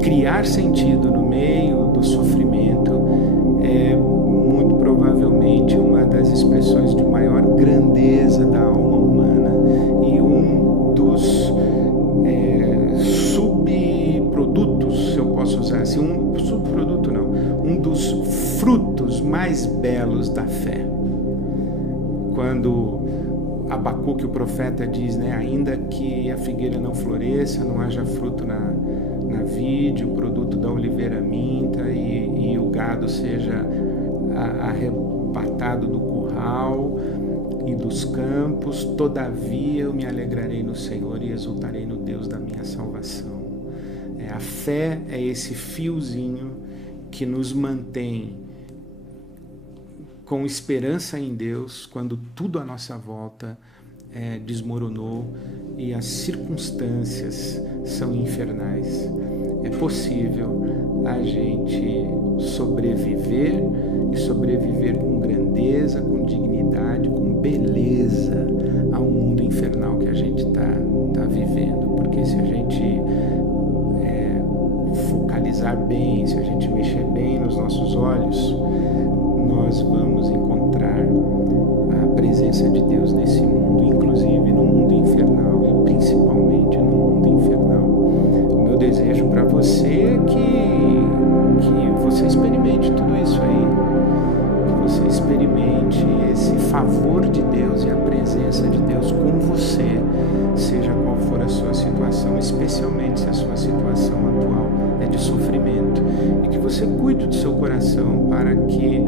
Criar sentido no meio do sofrimento é muito provavelmente uma das expressões de maior grandeza da alma humana, e um dos subprodutos, se eu posso usar assim, um dos frutos mais belos da fé. Quando Abacuque, o profeta, diz, né, ainda que a figueira não floresça, não haja fruto na vide, o produto da oliveira minta, e o gado seja arrebatado do curral, e dos campos, todavia eu me alegrarei no Senhor e exultarei no Deus da minha salvação. A fé é esse fiozinho que nos mantém com esperança em Deus quando tudo à nossa volta desmoronou e as circunstâncias são infernais. É possível a gente sobreviver e sobreviver com grandeza, com dignidade, com beleza ao mundo infernal que a gente tá vivendo. Porque se a gente focalizar bem, se a gente mexer bem nos nossos olhos, nós vamos encontrar a presença de Deus nesse mundo, inclusive no mundo infernal e principalmente no mundo infernal. O meu desejo para você é que você experimente tudo isso aí, que você experimente esse favor de Deus e a presença de Deus com você, seja qual for a sua situação, especialmente se a sua situação atual é de sofrimento, e que você cuide do seu coração para que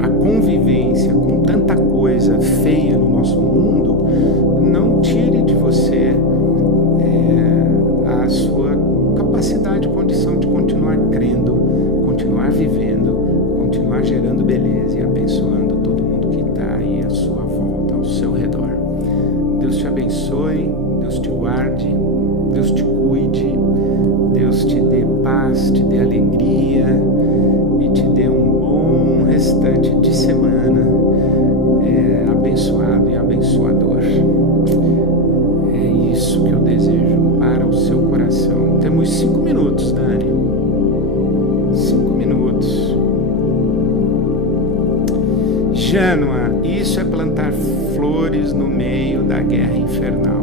a convivência com tanta coisa feia no nosso mundo não tire de você a sua capacidade e condição de continuar crendo, continuar vivendo, continuar gerando beleza e abençoando todo mundo que está aí à sua volta, ao seu redor. Deus te abençoe, Deus te guarde, Deus te cuide, Deus te dê paz, te dê alegria e te dê um bom restante de semana abençoado e abençoador. É isso que eu desejo para o seu coração. Temos 5 minutos, Dani. 5 minutos. Jânua, isso é plantar flores no meio da guerra infernal.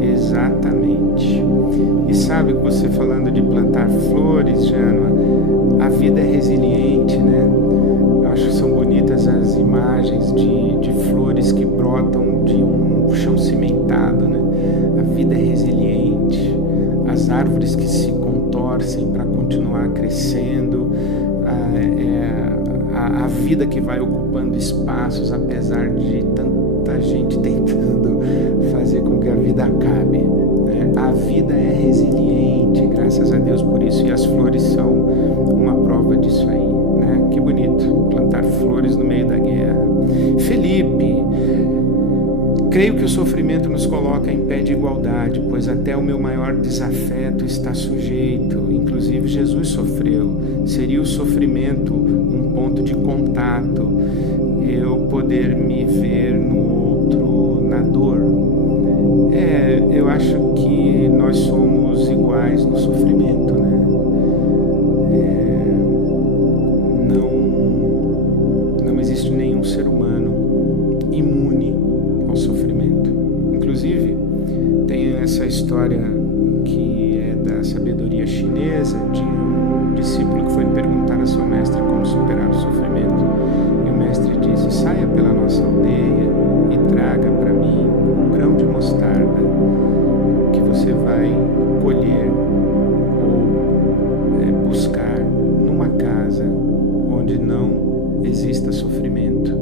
Exatamente. E sabe, você falando de plantar flores, Jânua, a vida é resiliente, né? Eu acho que são bonitas as imagens de flores que brotam de um chão cimentado, né? A vida é resiliente. As árvores que se contorcem para continuar crescendo, a vida que vai ocupando espaços apesar de tanta gente tentando fazer com que a vida acabe, né? A vida é resiliente, graças a Deus por isso, e as flores são uma prova disso aí, né? Que bonito, plantar flores no meio da guerra. Felipe, creio que o sofrimento nos coloca em pé de igualdade, pois até o meu maior desafeto está sujeito, inclusive Jesus sofreu. Seria o sofrimento um ponto de contato, eu poder me ver no outro na dor. Eu acho que nós somos iguais no sofrimento, né? Não existe nenhum ser humano imune ao sofrimento. Inclusive, tem essa história que é da sabedoria chinesa, de um discípulo que foi perguntar a seu mestre como superar o sofrimento. E o mestre disse: saia pela nossa aldeia e traga para mim um grão de mostarda que você vai colher ou buscar numa casa onde não exista sofrimento.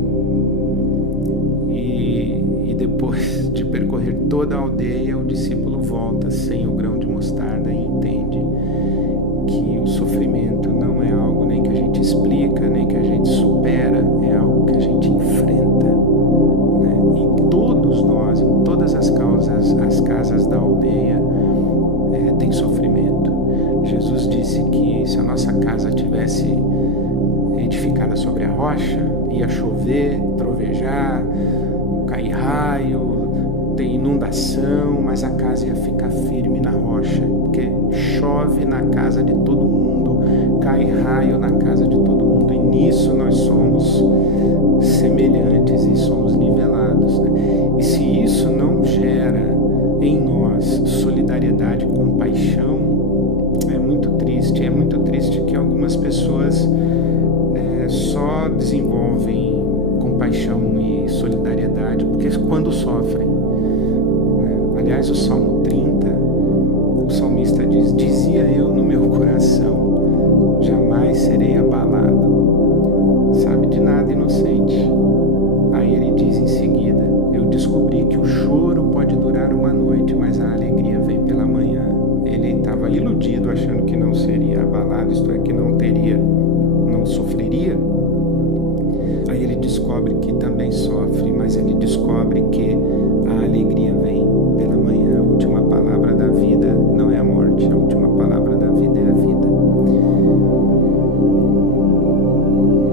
E depois de percorrer toda a aldeia, o discípulo volta sem o grão de mostarda e entende que o sofrimento não é algo nem que a gente explica, nem que a gente supera, é algo que a gente enfrenta, né? E todos nós, em todas as casas da aldeia, tem sofrimento. Jesus disse que se a nossa casa tivesse edificada sobre a rocha, ia chover, trovejar, cair raio, ter inundação, mas a casa ia ficar firme na rocha, porque chove na casa de todo mundo, cai raio na casa de todo mundo, e nisso nós somos semelhantes e somos nivelados, né? E se isso não gera em nós solidariedade e compaixão, é muito triste que algumas pessoas só desenvolvem compaixão e solidariedade porque quando sofrem, né? Aliás, o Salmo 30, o salmista diz: dizia eu no meu coração, jamais serei abalado. Sabe de nada, inocente, diz em seguida: eu descobri que o choro pode durar uma noite, mas a alegria vem pela manhã. Ele estava iludido, achando que não seria abalado, isto é, que não sofreria. Aí ele descobre que também sofre, mas ele descobre que a alegria vem pela manhã. A última palavra da vida não é a morte, a última palavra da vida é a vida.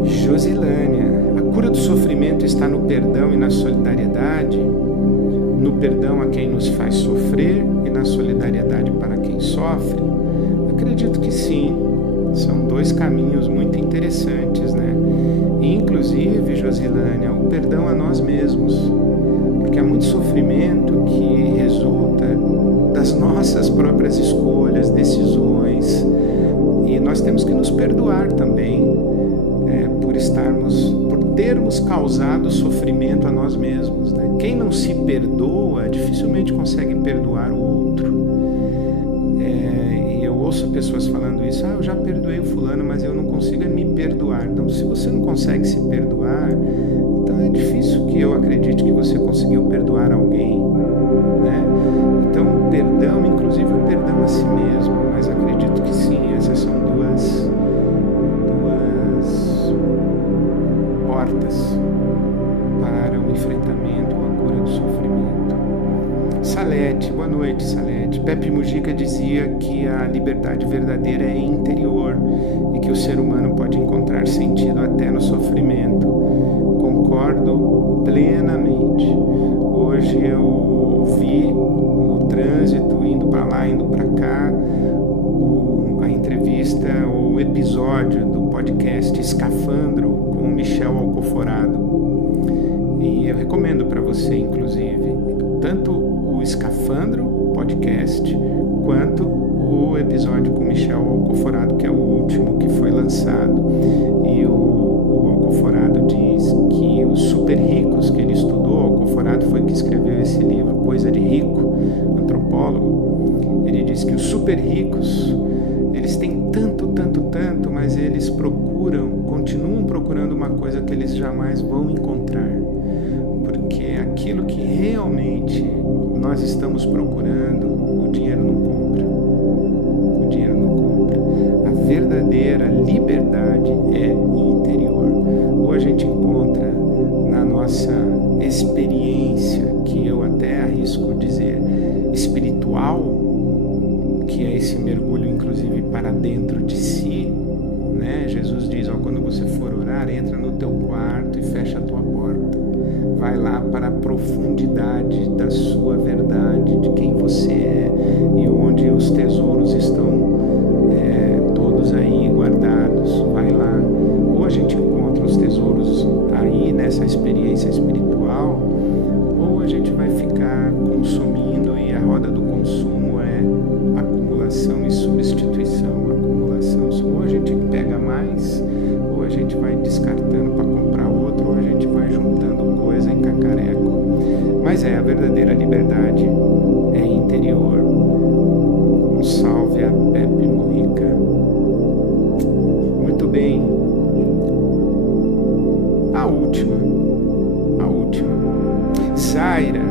Josilânia, a cura do sofrimento está no perdão e na solidariedade? No perdão a quem nos faz sofrer e na solidariedade para quem sofre? Acredito que sim. São dois caminhos muito interessantes, né? E, inclusive, Josilânia, o perdão a nós mesmos. Porque há muito sofrimento que resulta das nossas próprias escolhas, decisões. E nós temos que nos perdoar também por termos causado sofrimento a nós mesmos, né? Quem não se perdoa dificilmente consegue perdoar o outro. E eu ouço pessoas falando isso: eu já perdoei o fulano, mas eu não consigo me perdoar. Então, se você não consegue se perdoar, então é difícil que eu acredite que você conseguiu perdoar alguém, né? Então, perdão, inclusive o perdão a si mesmo, mas acredito que sim, essas são duas portas para o enfrentamento ou a cura do sofrimento. Salete, boa noite, Salete. Pepe Mujica dizia que a liberdade verdadeira é interior e que o ser humano pode encontrar sentido até no sofrimento. Concordo plenamente. Hoje eu ouvi no trânsito, indo para lá, indo para cá, a entrevista, o episódio do podcast Escafandro com o Michel Alcoforado. E eu recomendo para você, inclusive, tanto o Escafandro podcast, quanto o episódio com o Michel Alcoforado, que é o último que foi lançado. E o Alcoforado diz que os super ricos que ele estudou, o Alcoforado foi que escreveu esse livro, Coisa de Rico, antropólogo. Ele diz que os super ricos, eles têm tanto, mas eles continuam procurando uma coisa que eles jamais vão encontrar. Porque aquilo que realmente nós estamos procurando, o dinheiro não compra. O dinheiro não compra. A verdadeira liberdade é interior. Ou a gente encontra na nossa experiência, que eu até arrisco dizer espiritual, que é esse mergulho inclusive para dentro de si, né? Jesus diz: quando você for orar, entra no teu quarto e fecha a tua porta. Vai lá para a profundidade da sua verdade, de quem você é e onde os tesouros estão todos aí guardados. Vai lá. Ou a gente encontra os tesouros aí nessa experiência espiritual, ou a gente vai ficar consumindo, e a roda do consumo é acumulação e substituição. Ou a gente pega mais, ou a gente vai descartando para comprar outro, ou a gente vai juntando coisa em cacareco. Mas a verdadeira liberdade é interior. Um salve a Pepe Mujica. Muito bem. A última. Zaira,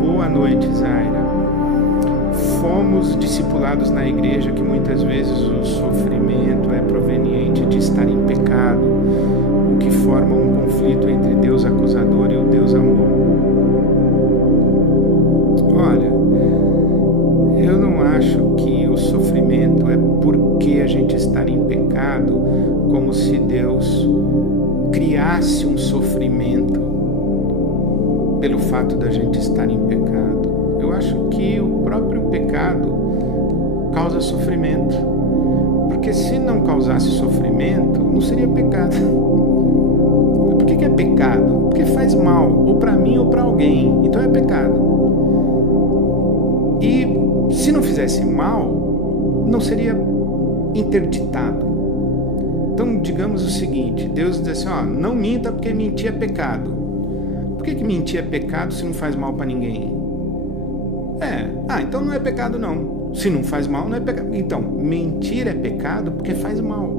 boa noite, Zaira. Fomos discipulados na igreja que muitas vezes o sofrimento é proveniente de estar em pecado, o que forma um conflito entre Deus acusador e o Deus amor. Olha, eu não acho que o sofrimento é porque a gente está em pecado, como se Deus criasse um sofrimento pelo fato da gente estar em pecado. Eu acho que o próprio pecado causa sofrimento. Porque se não causasse sofrimento, não seria pecado. Por que é pecado? Porque faz mal, ou para mim ou para alguém. Então é pecado. E se não fizesse mal, não seria interditado. Então digamos o seguinte: Deus diz assim: não minta porque mentir é pecado. Por que mentir é pecado se não faz mal para ninguém? Então não é pecado não. Se não faz mal, não é pecado. Então, mentir é pecado porque faz mal.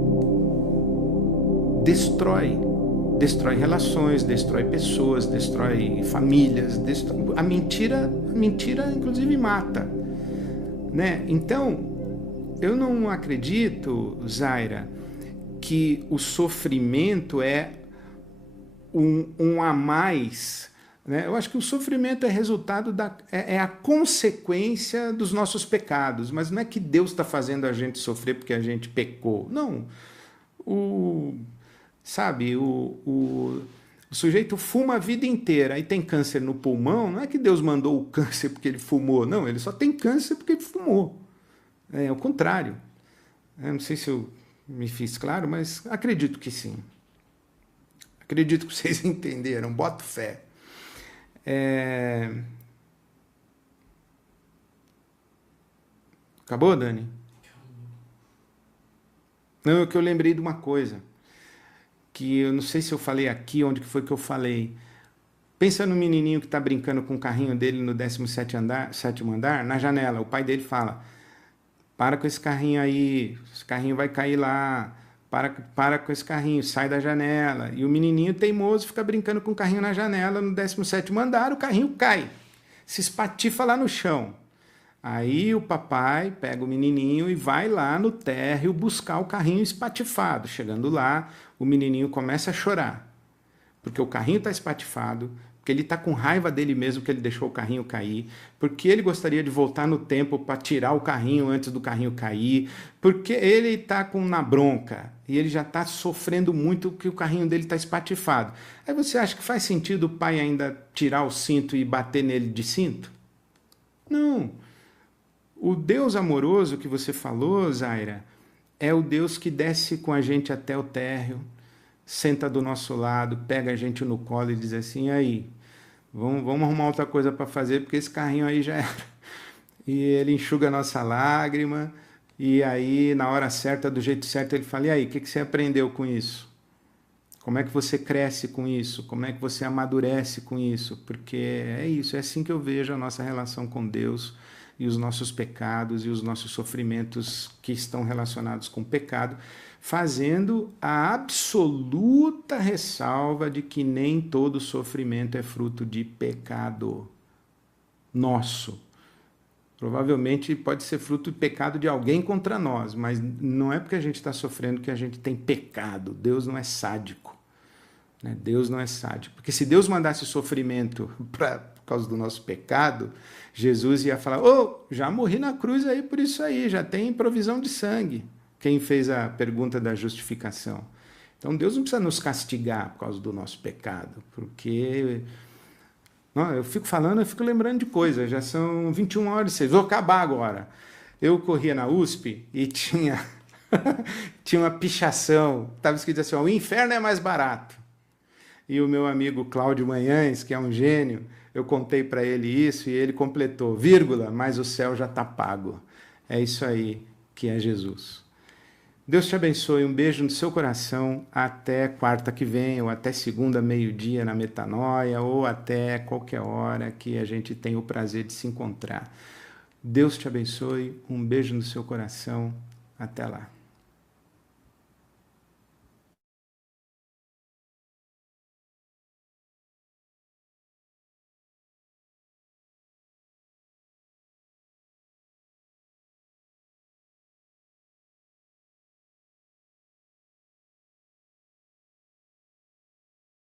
Destrói. destrói relações, destrói pessoas, destrói famílias. A mentira, inclusive, mata. Né? Então, eu não acredito, Zaira, que o sofrimento é um a mais. Né? Eu acho que o sofrimento é resultado é a consequência dos nossos pecados, mas não é que Deus está fazendo a gente sofrer porque a gente pecou. Não. O sujeito fuma a vida inteira e tem câncer no pulmão, não é que Deus mandou o câncer porque ele fumou, não, ele só tem câncer porque ele fumou. É o contrário. Eu não sei se eu me fiz claro, mas acredito que sim. Acredito que vocês entenderam, boto fé. Acabou, Dani? Não, é que eu lembrei de uma coisa, que eu não sei se eu falei aqui, onde que foi que eu falei. Pensa no menininho que está brincando com o carrinho dele no 17º andar, na janela. O pai dele fala, para com esse carrinho aí, esse carrinho vai cair lá, para com esse carrinho, sai da janela. E o menininho teimoso fica brincando com o carrinho na janela, no 17º andar, o carrinho cai, se espatifa lá no chão. Aí o papai pega o menininho e vai lá no térreo buscar o carrinho espatifado. Chegando lá, o menininho começa a chorar, porque o carrinho está espatifado, porque ele está com raiva dele mesmo que ele deixou o carrinho cair, porque ele gostaria de voltar no tempo para tirar o carrinho antes do carrinho cair, porque ele está na bronca e ele já está sofrendo muito que o carrinho dele está espatifado. Aí você acha que faz sentido o pai ainda tirar o cinto e bater nele de cinto? Não. O Deus amoroso que você falou, Zaira, é o Deus que desce com a gente até o térreo, senta do nosso lado, pega a gente no colo e diz assim, aí, vamos arrumar outra coisa para fazer, porque esse carrinho aí já era. E ele enxuga a nossa lágrima, e aí, na hora certa, do jeito certo, ele fala, e aí, o que você aprendeu com isso? Como é que você cresce com isso? Como é que você amadurece com isso? Porque é isso, é assim que eu vejo a nossa relação com Deus, e os nossos pecados e os nossos sofrimentos que estão relacionados com o pecado, fazendo a absoluta ressalva de que nem todo sofrimento é fruto de pecado nosso. Provavelmente pode ser fruto de pecado de alguém contra nós, mas não é porque a gente está sofrendo que a gente tem pecado. Deus não é sádico. Né? Deus não é sádico. Porque se Deus mandasse sofrimento por causa do nosso pecado, Jesus ia falar, já morri na cruz aí por isso aí, já tem provisão de sangue. Quem fez a pergunta da justificação. Então Deus não precisa nos castigar por causa do nosso pecado, porque eu fico falando, eu fico lembrando de coisas, já são 21h06, vou acabar agora. Eu corria na USP e tinha uma pichação, estava escrito assim, o inferno é mais barato. E o meu amigo Cláudio Manhães, que é um gênio, eu contei para ele isso e ele completou, vírgula, mas o céu já está pago. É isso aí que é Jesus. Deus te abençoe, um beijo no seu coração, até quarta que vem, ou até segunda, meio-dia na Metanoia, ou até qualquer hora que a gente tenha o prazer de se encontrar. Deus te abençoe, um beijo no seu coração, até lá.